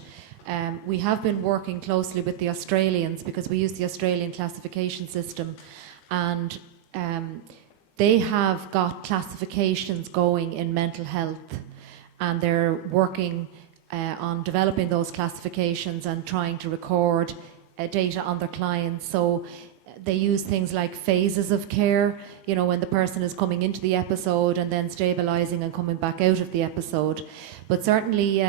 We have been working closely with the Australians because we use the Australian classification system, and they have got classifications going in mental health, and they're working on developing those classifications and trying to record data on their clients. So they use things like phases of care, you know, when the person is coming into the episode and then stabilising and coming back out of the episode. But certainly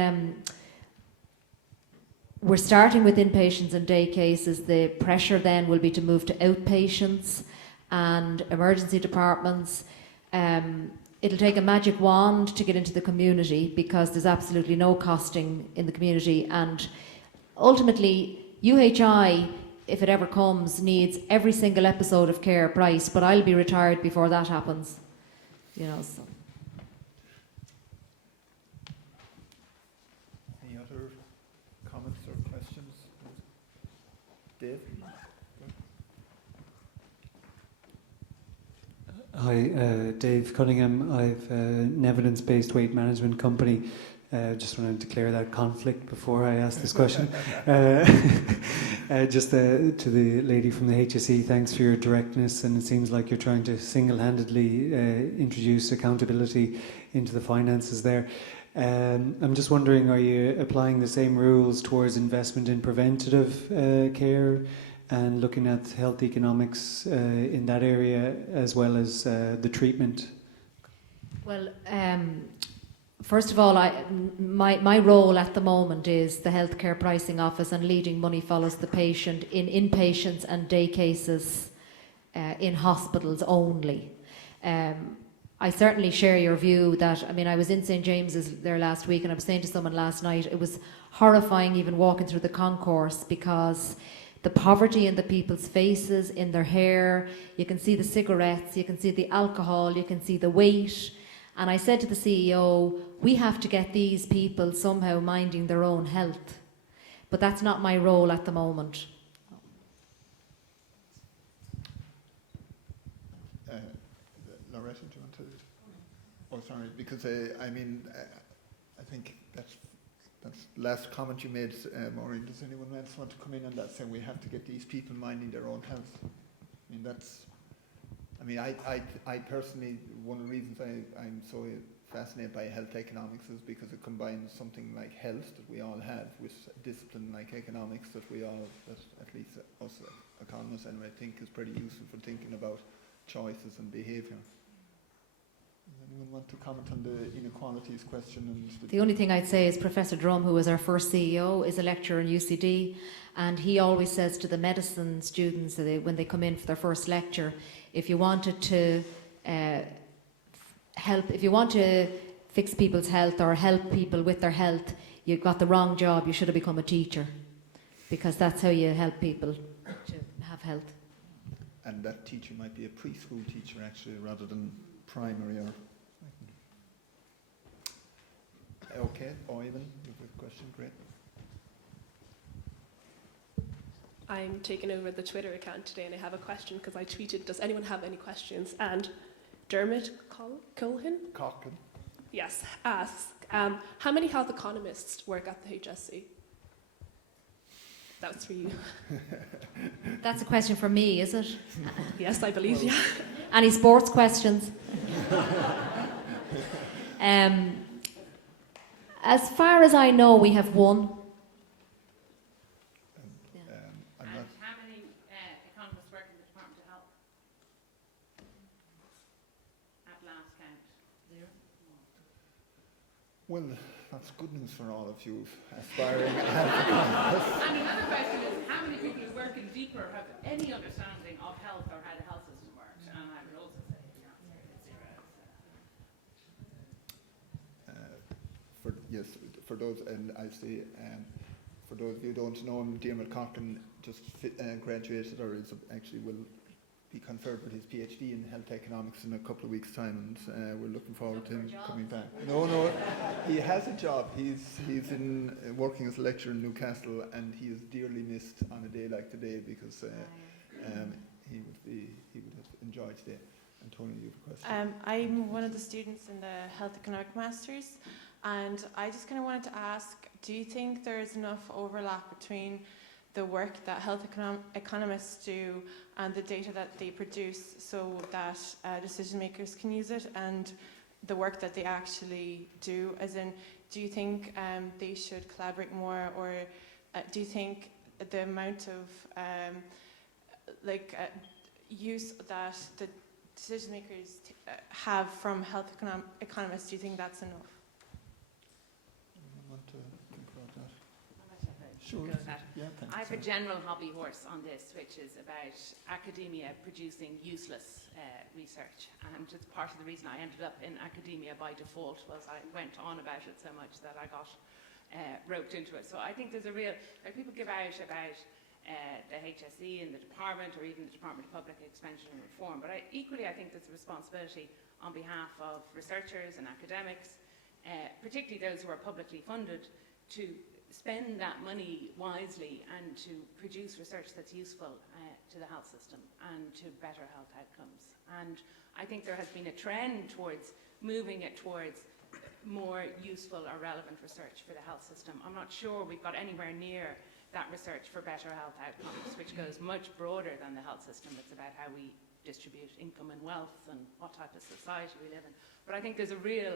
we're starting with inpatients and day cases. The pressure then will be to move to outpatients and emergency departments. It'll take a magic wand to get into the community because there's absolutely no costing in the community, and ultimately UHI, if it ever comes, needs every single episode of care priced, but I'll be retired before that happens, you know. So. Any other comments or questions? Dave? Hi, Dave Cunningham. I've an evidence-based weight management company. Just want to declare that conflict before I ask this question. Just to the lady from the HSE, thanks for your directness, and it seems like you're trying to single-handedly introduce accountability into the finances there. I'm just wondering, are you applying the same rules towards investment in preventative care and looking at health economics in that area as well as the treatment? Well, first of all, my role at the moment is the Healthcare Pricing Office, and leading Money Follows the Patient in inpatients and day cases in hospitals only. I certainly share your view that, I mean, I was in St. James's there last week, and I was saying to someone last night, it was horrifying even walking through the concourse because the poverty in the people's faces, in their hair, you can see the cigarettes, you can see the alcohol, you can see the weight. And I said to the CEO, we have to get these people somehow minding their own health. But that's not my role at the moment. Loretto, do you want to? Oh, sorry, because I mean, I think that's that's the last comment you made, Maureen. Does anyone else want to come in on that, saying we have to get these people minding their own health? I mean, that's, I mean, I personally, one of the reasons I'm so fascinated by health economics is because it combines something like health that we all have with a discipline like economics that we all, that at least us economists anyway, think is pretty useful for thinking about choices and behaviour. Does anyone want to comment on the inequalities question? And the only thing I'd say is Professor Drum, who was our first CEO, is a lecturer in UCD, and he always says to the medicine students that when they come in for their first lecture, if you wanted to if you want to fix people's health or help people with their health, you've got the wrong job. You should have become a teacher, because that's how you help people to have health. And that teacher might be a preschool teacher actually, rather than primary or. Okay, Ivan, you have a question? Great. I'm taking over the Twitter account today, and I have a question because I tweeted, does anyone have any questions? And Dermot Callaghan? Cochrane. Yes, asks, how many health economists work at the HSC? That was for you. That's a question for me, is it? Yes, I believe, yeah. Any sports questions? As far as I know, we have one. I'm And not, how many economists work in the Department of Health? At last count. 0? well, that's good news for all of you aspiring health economists. And another question is, how many people who work in deeper have any understanding of health or how the health system works? And I would also say the answer is 0. Yes, for those, and I say, for those of you who don't know him, Dermot Cochrane just graduated, or is actually will be conferred with his PhD in health economics in a couple of weeks' time, and we're looking forward to him coming back. No, he has a job. He's in working as a lecturer in Newcastle, and he is dearly missed on a day like today because he would have enjoyed today. Antonio, you have a question? I'm one of the students in the Health Economic Masters, and I just kind of wanted to ask, do you think there is enough overlap between the work that health economists do and the data that they produce so that decision makers can use it, and the work that they actually do? As in, do you think they should collaborate more, or do you think the amount of use that the decision makers have from health economists, do you think that's enough? Anyone want to think about that? Sure. Yeah, thanks. I have a general hobby horse on this, which is about academia producing useless research. And it's part of the reason I ended up in academia by default was I went on about it so much that I got roped into it. So I think there's a real, like, people give out about the HSE and the department, or even the Department of Public Expenditure and Reform, but equally I think there's a responsibility on behalf of researchers and academics, particularly those who are publicly funded, to spend that money wisely and to produce research that's useful to the health system and to better health outcomes. And I think there has been a trend towards moving it towards more useful or relevant research for the health system. I'm not sure we've got anywhere near that research for better health outcomes, which goes much broader than the health system. It's about how we distribute income and wealth and what type of society we live in. But I think there's a real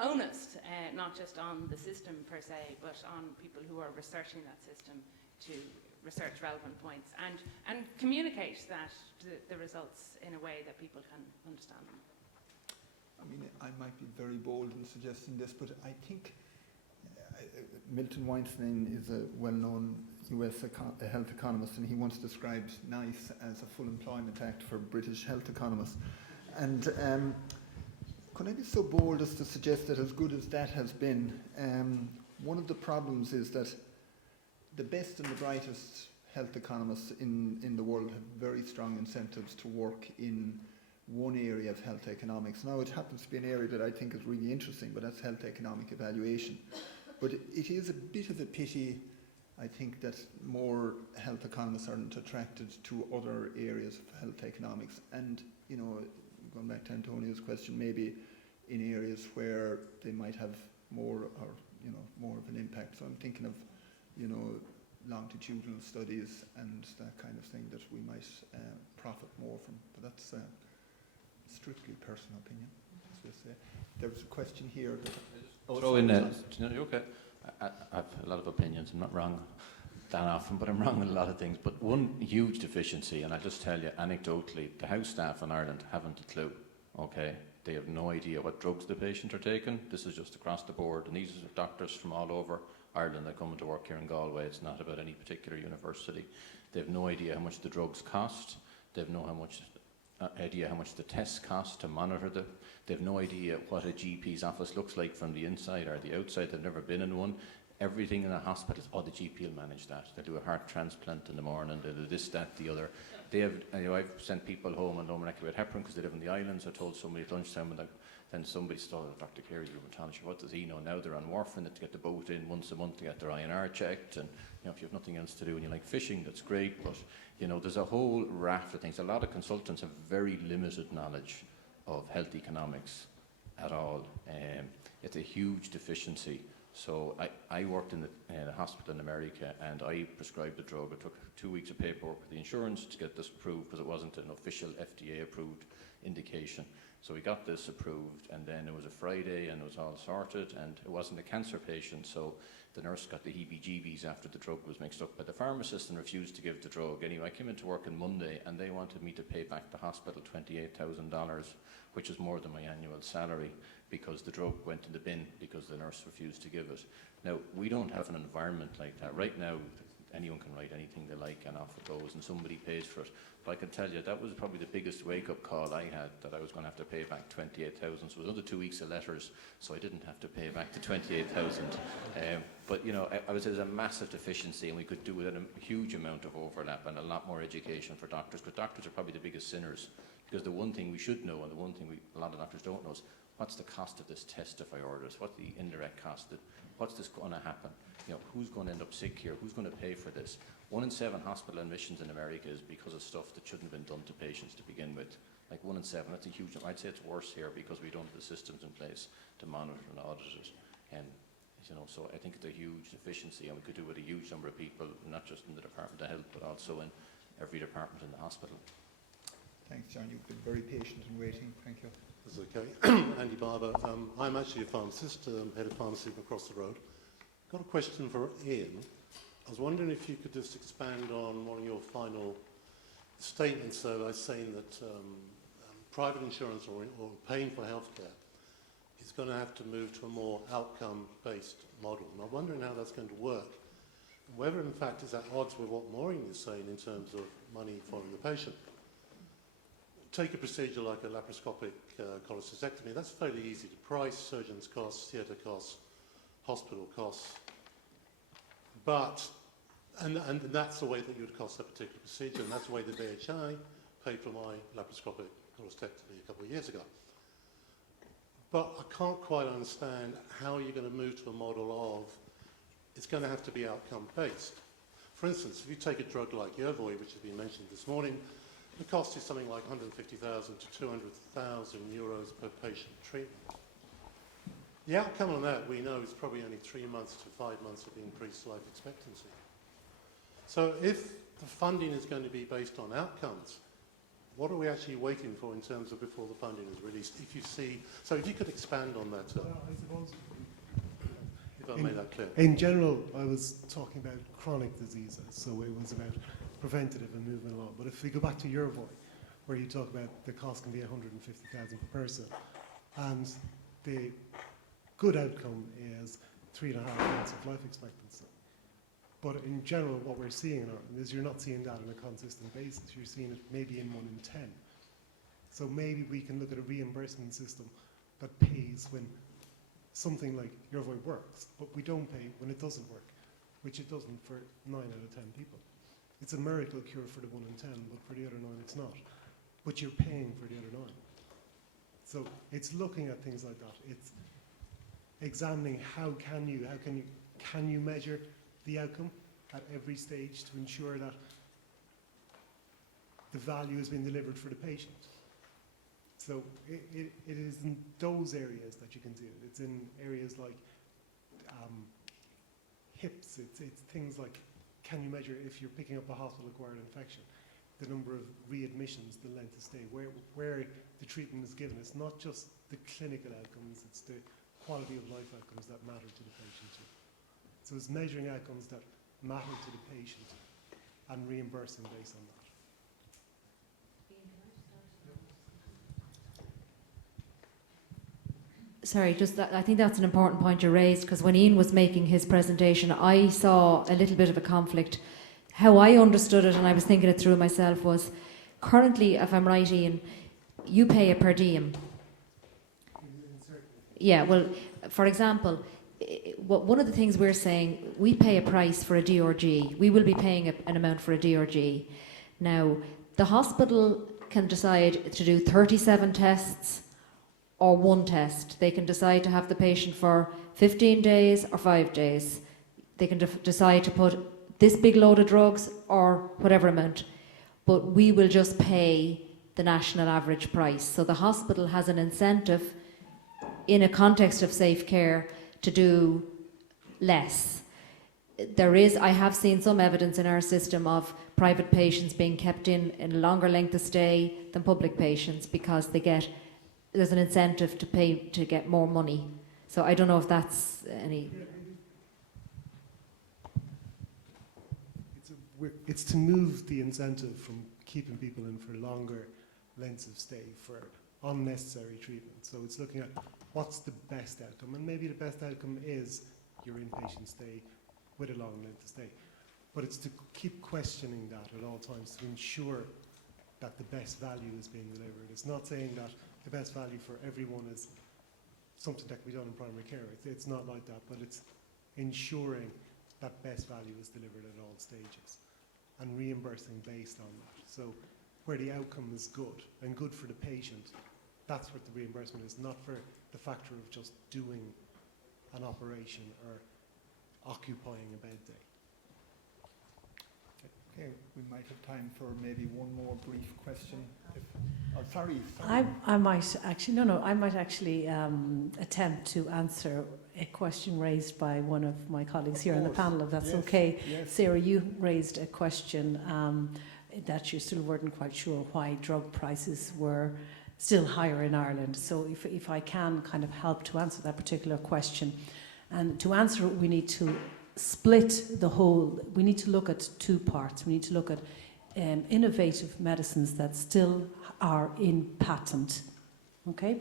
onus, not just on the system per se, but on people who are researching that system to research relevant points and communicate that the results in a way that people can understand them. I mean, I might be very bold in suggesting this, but I think Milton Weinstein is a well-known US health economist, and he once described NICE as a full employment act for British health economists. And could I be so bold as to suggest that, as good as that has been, one of the problems is that the best and the brightest health economists in the world have very strong incentives to work in one area of health economics. Now, it happens to be an area that I think is really interesting, but that's health economic evaluation. But it is a bit of a pity, I think, that more health economists aren't attracted to other areas of health economics. And, you know, going back to Antonio's question, maybe in areas where they might have more or more of an impact. So I'm thinking of, longitudinal studies and that kind of thing that we might profit more from. But that's strictly personal opinion, as they say. There was a question here. Throw in that. No, you're okay. I have a lot of opinions. I'm not wrong that often, but I'm wrong on a lot of things. But one huge deficiency, and I'll just tell you anecdotally, the house staff in Ireland haven't a clue. Okay, they have no idea what drugs the patient are taking. This is just across the board, and these are doctors from all over Ireland that come to work here in Galway. It's not about any particular university. They have no idea how much the drugs cost. They have no idea how much the tests cost to monitor them. They have no idea what a GP's office looks like from the inside or the outside. They've never been in one. Everything in a hospital, the GP will manage that. They'll do a heart transplant in the morning, they'll do this, that, the other. They have, I've sent people home on low molecular weight heparin because they live in the islands. I told somebody at lunchtime, and then somebody told Dr. Carey's rheumatologist, what does he know? Now they're on warfarin to get the boat in once a month to get their INR checked. And if you have nothing else to do and you like fishing, that's great. But there's a whole raft of things. A lot of consultants have very limited knowledge of health economics at all. It's a huge deficiency. So I worked in a hospital in America, and I prescribed the drug. It took 2 weeks of paperwork with the insurance to get this approved because it wasn't an official FDA-approved indication. So we got this approved, and then it was a Friday, and it was all sorted, and it wasn't a cancer patient, so the nurse got the heebie-jeebies after the drug was mixed up by the pharmacist and refused to give the drug. Anyway, I came into work on Monday, and they wanted me to pay back the hospital $28,000, which is more than my annual salary, because the drug went in the bin because the nurse refused to give it. Now, we don't have an environment like that. Right now, anyone can write anything they like and off it goes, and somebody pays for it. But I can tell you, that was probably the biggest wake-up call I had, that I was going to have to pay back $28,000. So it was another 2 weeks of letters, so I didn't have to pay back the $28,000. But, I would say there's a massive deficiency, and we could do with a huge amount of overlap and a lot more education for doctors, because doctors are probably the biggest sinners. Because the one thing we should know, and the one thing a lot of doctors don't know, is what's the cost of this test if I order it? What's the indirect cost? What's this going to happen? Who's going to end up sick here? Who's going to pay for this? 1 in 7 hospital admissions in America is because of stuff that shouldn't have been done to patients to begin with. Like 1 in 7, that's a huge number. I'd say it's worse here because we don't have the systems in place to monitor and audit it. So I think it's a huge deficiency, and we could do with a huge number of people, not just in the Department of Health, but also in every department in the hospital. Thanks, John. You've been very patient and waiting. Thank you. That's okay. Andy Barber. I'm actually a pharmacist, head of pharmacy across the road. Got a question for Ian. I was wondering if you could just expand on one of your final statements by saying that private insurance or paying for healthcare is going to have to move to a more outcome-based model. And I'm wondering how that's going to work. Whether, in fact, is at odds with what Maureen is saying in terms of money following the patient. Take a procedure like a laparoscopic cholecystectomy. That's fairly easy to price, surgeon's costs, theatre costs, hospital costs. And that's the way that you would cost that particular procedure, and that's the way the VHI paid for my laparoscopic cholecystectomy a couple of years ago. But I can't quite understand how you're going to move to a model of it's going to have to be outcome-based. For instance, if you take a drug like Yervoy, which has been mentioned this morning, the cost is something like 150,000 to 200,000 euros per patient treatment. The outcome on that, we know, is probably only 3 months to 5 months of increased life expectancy. So if the funding is going to be based on outcomes, what are we actually waiting for in terms of before the funding is released? If you could expand on that, I suppose, if I made that clear. In general, I was talking about chronic diseases, so it was about preventative and moving along. But if we go back to Yervoy, where you talk about the cost can be 150,000 per person, and the good outcome is 3.5 months of life expectancy. But in general, what we're seeing in Ireland is you're not seeing that on a consistent basis. You're seeing it maybe in 1 in 10. So maybe we can look at a reimbursement system that pays when something like Yervoy works, but we don't pay when it doesn't work, which it doesn't for 9 out of 10 people. It's a miracle cure for the 1 in 10, but for the other 9 it's not. But you're paying for the other 9. So it's looking at things like that. It's examining how can you measure the outcome at every stage to ensure that the value has been delivered for the patient. So it is in those areas that you can do it. It's in areas like HIPs, it's things like, can you measure if you're picking up a hospital-acquired infection, the number of readmissions, the length of stay, where the treatment is given. It's not just the clinical outcomes, it's the quality of life outcomes that matter to the patient too. So it's measuring outcomes that matter to the patient and reimbursing based on that. Sorry, I think that's an important point you raised, because when Ian was making his presentation, I saw a little bit of a conflict. How I understood it, and I was thinking it through myself, was currently, if I'm right, Ian, you pay a per diem. Yeah, well, for example, one of the things we're saying, we pay a price for a DRG. We will be paying an amount for a DRG. Now, the hospital can decide to do 37 tests or one test. They can decide to have the patient for 15 days or 5 days. They can decide to put this big load of drugs or whatever amount. But we will just pay the national average price. So the hospital has an incentive in a context of safe care to do less. I have seen some evidence in our system of private patients being kept in a longer length of stay than public patients because there's an incentive to pay to get more money. So I don't know if that's any... It's to move the incentive from keeping people in for longer lengths of stay for unnecessary treatment. So it's looking at what's the best outcome, and maybe the best outcome is your inpatient stay with a long length of stay. But it's to keep questioning that at all times to ensure that the best value is being delivered. It's not saying that the best value for everyone is something that can be done in primary care. It's not like that, but it's ensuring that best value is delivered at all stages and reimbursing based on that. So where the outcome is good and good for the patient, that's what the reimbursement is, not for the factor of just doing an operation or occupying a bed day. Okay, we might have time for maybe one more brief question. Sorry. I might actually attempt to answer a question raised by one of my colleagues here on the panel, if that's okay. Yes. Sarah, you raised a question that you still weren't quite sure why drug prices were still higher in Ireland. So if I can kind of help to answer that particular question. And to answer it, we need to split the whole, we need to look at two parts. We need to look at innovative medicines that still are in patent, okay?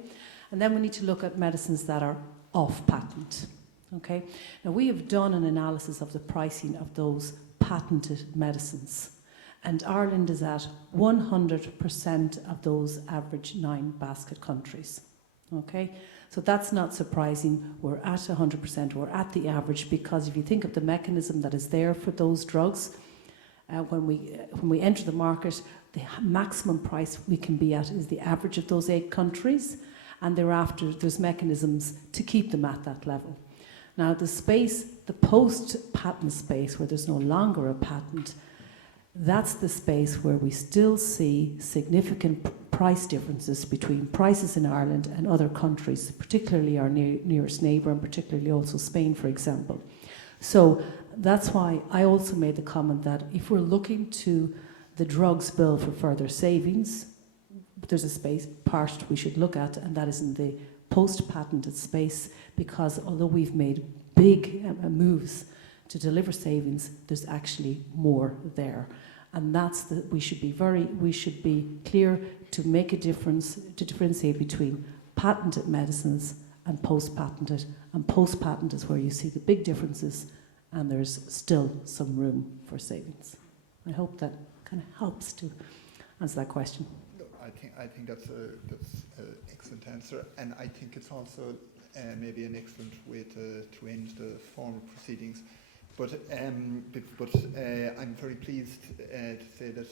And then we need to look at medicines that are off patent, okay? Now we have done an analysis of the pricing of those patented medicines, and Ireland is at 100% of those average 9 basket countries, okay? So that's not surprising. We're at 100%, we're at the average, because if you think of the mechanism that is there for those drugs, when we enter the market, the maximum price we can be at is the average of those 8 countries, and thereafter there's mechanisms to keep them at that level. Now the space, the post-patent space, where there's no longer a patent, that's the space where we still see significant price differences between prices in Ireland and other countries, particularly our nearest neighbour, and particularly also Spain, for example. So that's why I also made the comment that if we're looking to the drugs bill for further savings, there's a part we should look at, and that is in the post-patented space, because although we've made big moves to deliver savings, there's actually more there. And that's we should be clear to make a difference, to differentiate between patented medicines and post-patented. And post-patent is where you see the big differences, and there's still some room for savings. I hope that kind of helps to answer that question. I think that's an excellent answer, and I think it's also maybe an excellent way to end the formal proceedings. But I'm very pleased to say that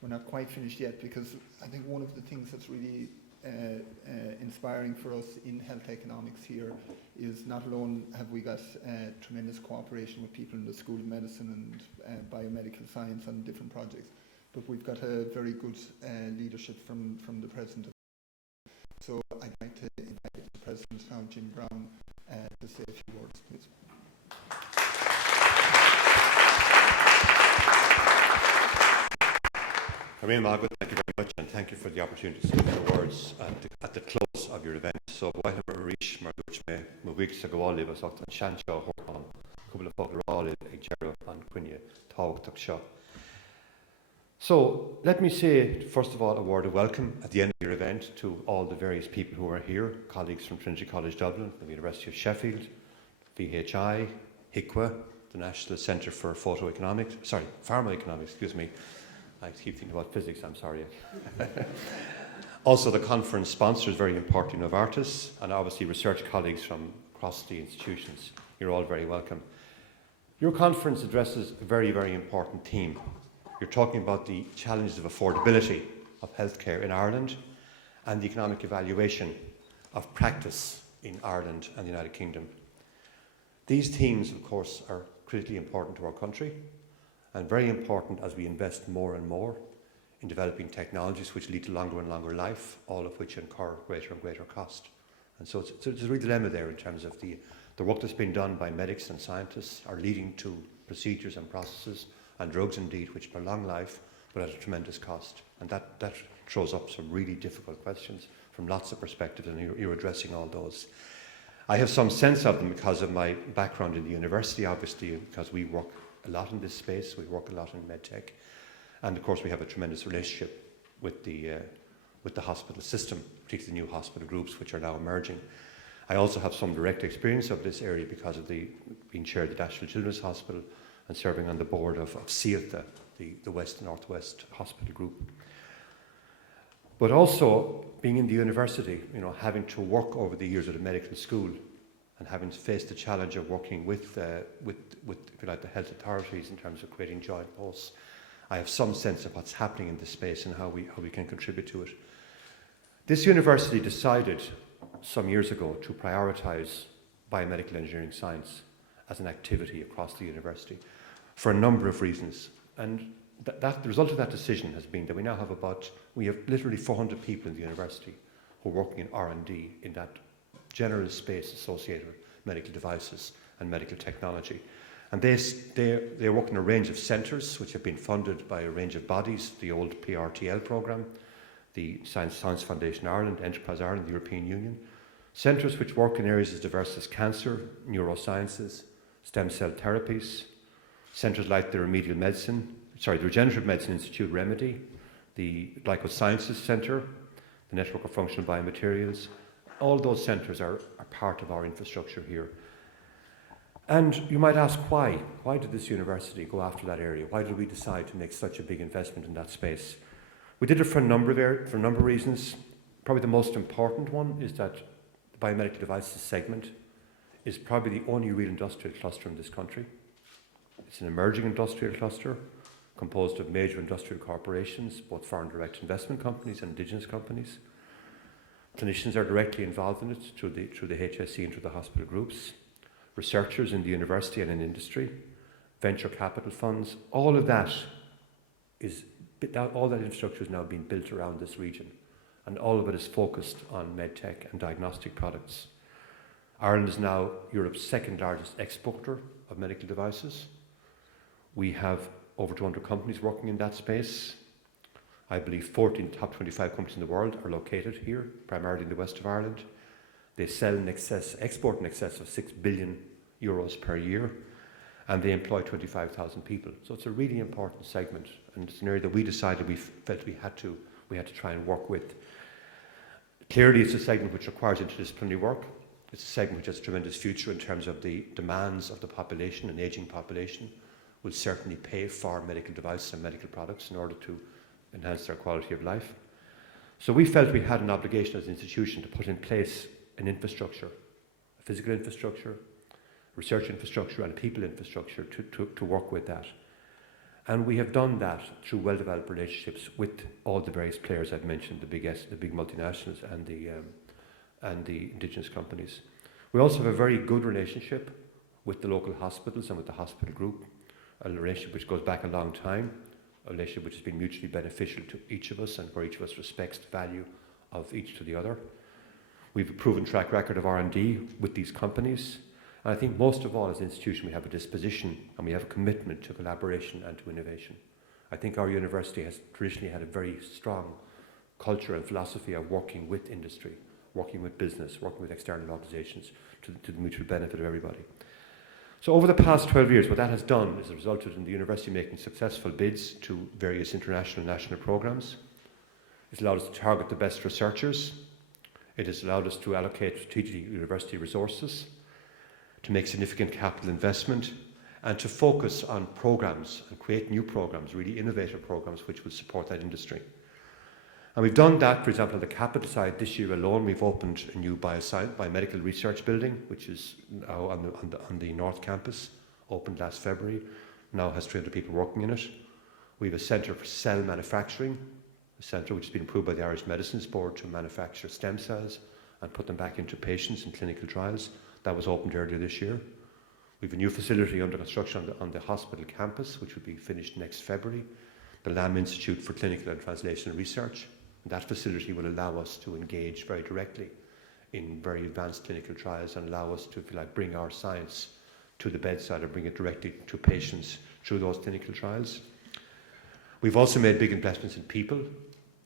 we're not quite finished yet, because I think one of the things that's really inspiring for us in health economics here is not alone have we got tremendous cooperation with people in the School of Medicine and biomedical science on different projects, but we've got a very good leadership from the President. So I'd like to invite the President now, Jim Brown, to say a few words, please. Margaret, thank you very much, and thank you for the opportunity to say a few words at the close of your event. So, while we're reached, Margaret, my weeks ago, all of us, and Shanshaw, Horton, a couple of folk are all in Gerald and Quinnia, Tawak, Tukshaw. So, let me say, first of all, a word of welcome at the end of your event to all the various people who are here, colleagues from Trinity College Dublin, the University of Sheffield, VHI, HICWA, the National Centre for Pharmacoeconomics, excuse me. I keep thinking about physics, I'm sorry. Also, the conference sponsors, very important, Novartis, and obviously research colleagues from across the institutions. You're all very welcome. Your conference addresses a very, very important theme. You're talking about the challenges of affordability of healthcare in Ireland and the economic evaluation of practice in Ireland and the United Kingdom. These themes, of course, are critically important to our country, and very important as we invest more and more in developing technologies which lead to longer and longer life, all of which incur greater and greater cost. And so there's a real dilemma there in terms of the work that's been done by medics and scientists are leading to procedures and processes and drugs indeed which prolong life but at a tremendous cost. And that throws up some really difficult questions from lots of perspectives, and you're addressing all those. I have some sense of them because of my background in the university, obviously, because we work a lot in this space. We work a lot in medtech, and of course we have a tremendous relationship with the hospital system, particularly the new hospital groups which are now emerging. I also have some direct experience of this area because of being chair of the National Children's Hospital and serving on the board of CIRTA, the West Northwest Hospital Group. But also being in the university, having to work over the years at a medical school, and having to face the challenge of working with if you like, the health authorities in terms of creating joint posts, I have some sense of what's happening in this space and how we can contribute to it. This university decided some years ago to prioritise biomedical engineering science as an activity across the university for a number of reasons. And the result of that decision has been that we now have we have literally 400 people in the university who are working in R&D in that general space associated with medical devices and medical technology. And they work in a range of centres which have been funded by a range of bodies, the old PRTL programme, the Science Foundation Ireland, Enterprise Ireland, the European Union. Centres which work in areas as diverse as cancer, neurosciences, stem cell therapies, centres like the Regenerative Medicine Institute Remedy, the Glycosciences Centre, the Network of Functional Biomaterials. All those centres are part of our infrastructure here. And you might ask why? Why did this university go after that area? Why did we decide to make such a big investment in that space? We did it for a number of reasons. Probably the most important one is that the biomedical devices segment is probably the only real industrial cluster in this country. It's an emerging industrial cluster composed of major industrial corporations, both foreign direct investment companies and indigenous companies. Clinicians are directly involved in it through the HSE and through the hospital groups. Researchers in the university and in industry, venture capital funds, all that infrastructure is now being built around this region, and all of it is focused on medtech and diagnostic products. Ireland is now Europe's second largest exporter of medical devices. We have over 200 companies working in that space. I believe 14 top 25 companies in the world are located here, primarily in the west of Ireland. They export in excess of 6 billion euros per year, and they employ 25,000 people. So it's a really important segment, and it's an area that we decided we felt we had to try and work with. Clearly, it's a segment which requires interdisciplinary work. It's a segment which has a tremendous future in terms of the demands of the population. An ageing population will certainly pay for medical devices and medical products in order to enhance their quality of life. So we felt we had an obligation as an institution to put in place an infrastructure, a physical infrastructure, research infrastructure and people infrastructure to work with that. And we have done that through well-developed relationships with all the various players I've mentioned, the big multinationals and the indigenous companies. We also have a very good relationship with the local hospitals and with the hospital group, a relationship which goes back a long time, a relationship which has been mutually beneficial to each of us and where each of us respects the value of each to the other. We have a proven track record of R&D with these companies. And I think most of all, as an institution, we have a disposition and we have a commitment to collaboration and to innovation. I think our university has traditionally had a very strong culture and philosophy of working with industry, working with business, working with external organisations to the mutual benefit of everybody. So over the past 12 years, what that has done is resulted in the university making successful bids to various international and national programmes. It's allowed us to target the best researchers. It has allowed us to allocate strategic university resources, to make significant capital investment, and to focus on programmes and create new programmes, really innovative programmes which will support that industry. And we've done that, for example, on the capital side. This year alone, we've opened a new biomedical research building, which is now on the North Campus, opened last February, now has 300 people working in it. We have a centre for cell manufacturing, a centre which has been approved by the Irish Medicines Board to manufacture stem cells and put them back into patients in clinical trials. That was opened earlier this year. We have a new facility under construction on the hospital campus, which will be finished next February, the Lamb Institute for Clinical and Translational Research. And that facility will allow us to engage very directly in very advanced clinical trials and allow us to, if you like, bring our science to the bedside or bring it directly to patients through those clinical trials. We've also made big investments in people.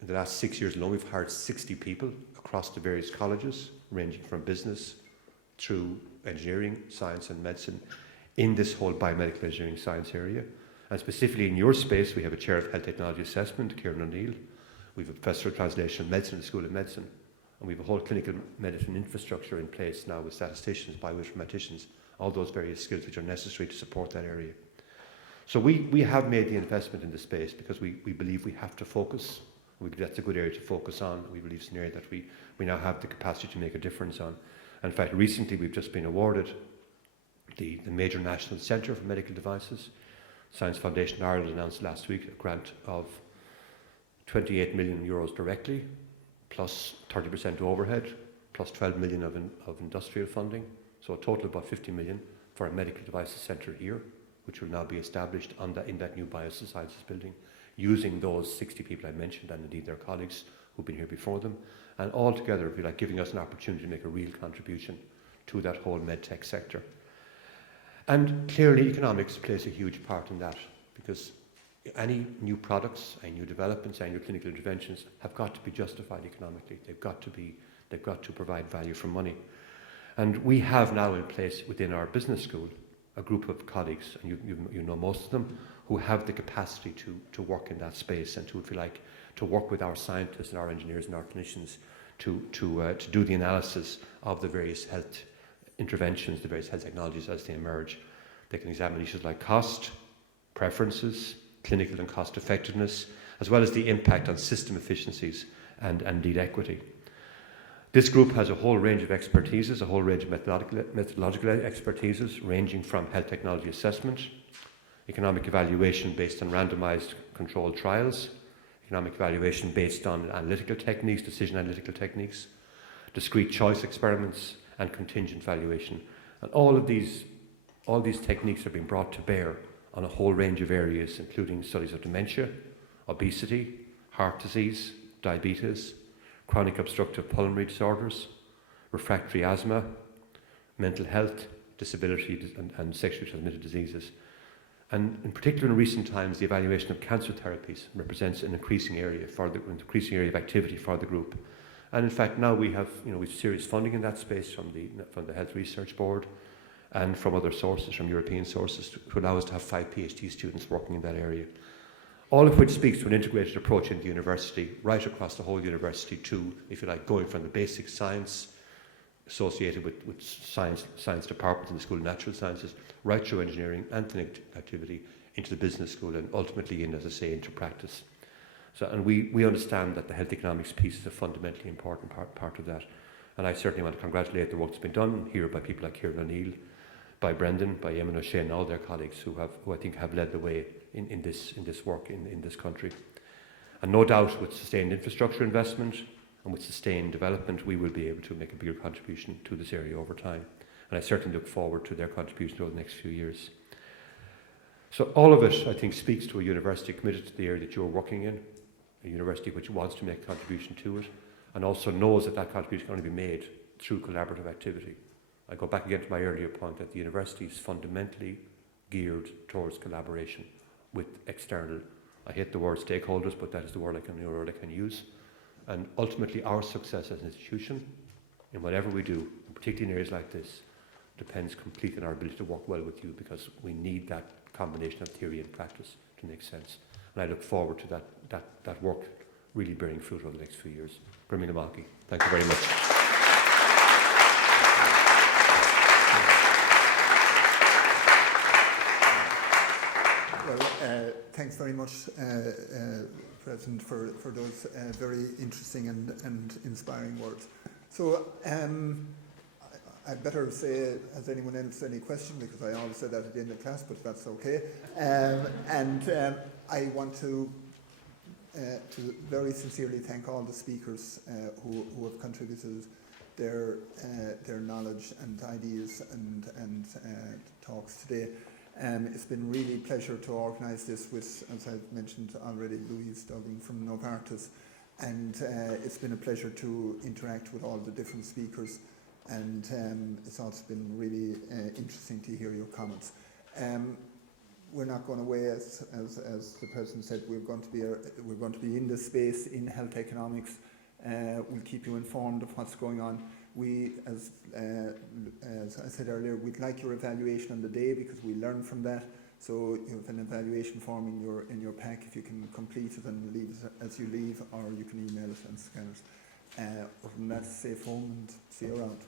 In the last 6 years alone, we've hired 60 people across the various colleges, ranging from business through engineering, science and medicine in this whole biomedical engineering science area. And specifically in your space, we have a chair of health technology assessment, Kieran O'Neill. We have a professor of translational medicine at the School of Medicine. And we have a whole clinical medicine infrastructure in place now with statisticians, bioinformaticians, all those various skills which are necessary to support that area. So we have made the investment in the space because we believe we have to focus. We believe that's a good area to focus on. We believe it's an area that we now have the capacity to make a difference on. In fact, recently we've just been awarded the major national centre for medical devices. Science Foundation Ireland announced last week a grant of 28 million euros directly, plus 30% overhead, plus 12 million of industrial funding. So a total of about 50 million for a medical devices centre here, which will now be established in that new biosciences building, using those 60 people I mentioned and indeed their colleagues who've been here before them. And all together, it'll be like giving us an opportunity to make a real contribution to that whole medtech sector. And clearly, economics plays a huge part in that, because any new products, any new developments, any new clinical interventions have got to be justified economically. They've got to provide value for money. And we have now in place within our business school a group of colleagues, and you know most of them, who have the capacity to work in that space and to, if you like, to work with our scientists and our engineers and our clinicians to do the analysis of the various health interventions, the various health technologies as they emerge. They can examine issues like cost, preferences, clinical and cost effectiveness, as well as the impact on system efficiencies and indeed equity. This group has a whole range of expertises, a whole range of methodological expertises, ranging from health technology assessment, economic evaluation based on randomized controlled trials, economic evaluation based on analytical techniques, decision analytical techniques, discrete choice experiments, and contingent valuation. And all these techniques have been brought to bear on a whole range of areas, including studies of dementia, obesity, heart disease, diabetes, chronic obstructive pulmonary disorders, refractory asthma, mental health, disability and sexually transmitted diseases. And in particular in recent times, the evaluation of cancer therapies represents an increasing area of activity for the group. And in fact, now we have serious funding in that space from the Health Research Board and from other sources, from European sources, to allow us to have 5 PhD students working in that area. All of which speaks to an integrated approach in the university, right across the whole university to, if you like, going from the basic science associated with science departments in the School of Natural Sciences, right through engineering and clinical activity into the business school and ultimately as I say, into practice. So, and we understand that the health economics piece is a fundamentally important part of that. And I certainly want to congratulate the work that's been done here by people like Kieran O'Neill, by Brendan, by Eamon O'Shea and all their colleagues who I think have led the way in this work in this country. And no doubt with sustained infrastructure investment and with sustained development, we will be able to make a bigger contribution to this area over time. And I certainly look forward to their contribution over the next few years. So all of it, I think, speaks to a university committed to the area that you're working in, a university which wants to make a contribution to it, and also knows that that contribution can only be made through collaborative activity. I go back again to my earlier point that the university is fundamentally geared towards collaboration with external, I hate the word stakeholders, but that is the word I can use. And ultimately our success as an institution in whatever we do, particularly in areas like this, depends completely on our ability to work well with you, because we need that combination of theory and practice to make sense. And I look forward to that work really bearing fruit over the next few years. Grimmy Namaki, thank you very much. Well, thanks very much, President, for those very interesting and inspiring words. So I'd better say, has anyone else any question? Because I always say that at the end of class, but that's okay. I want to very sincerely thank all the speakers who have contributed their knowledge and ideas and talks today. It's been really a pleasure to organise this with, as I've mentioned already, Louise Duggan from Novartis, and it's been a pleasure to interact with all the different speakers, and it's also been really interesting to hear your comments. We're not going away, as the President said. We're going to be in this space in health economics. We'll keep you informed of what's going on. We, as I said earlier, we'd like your evaluation on the day, because we learn from that. So you have an evaluation form in your pack. If you can complete it and leave it as you leave, or you can email it and scan it. Other than that, safe home and see you around.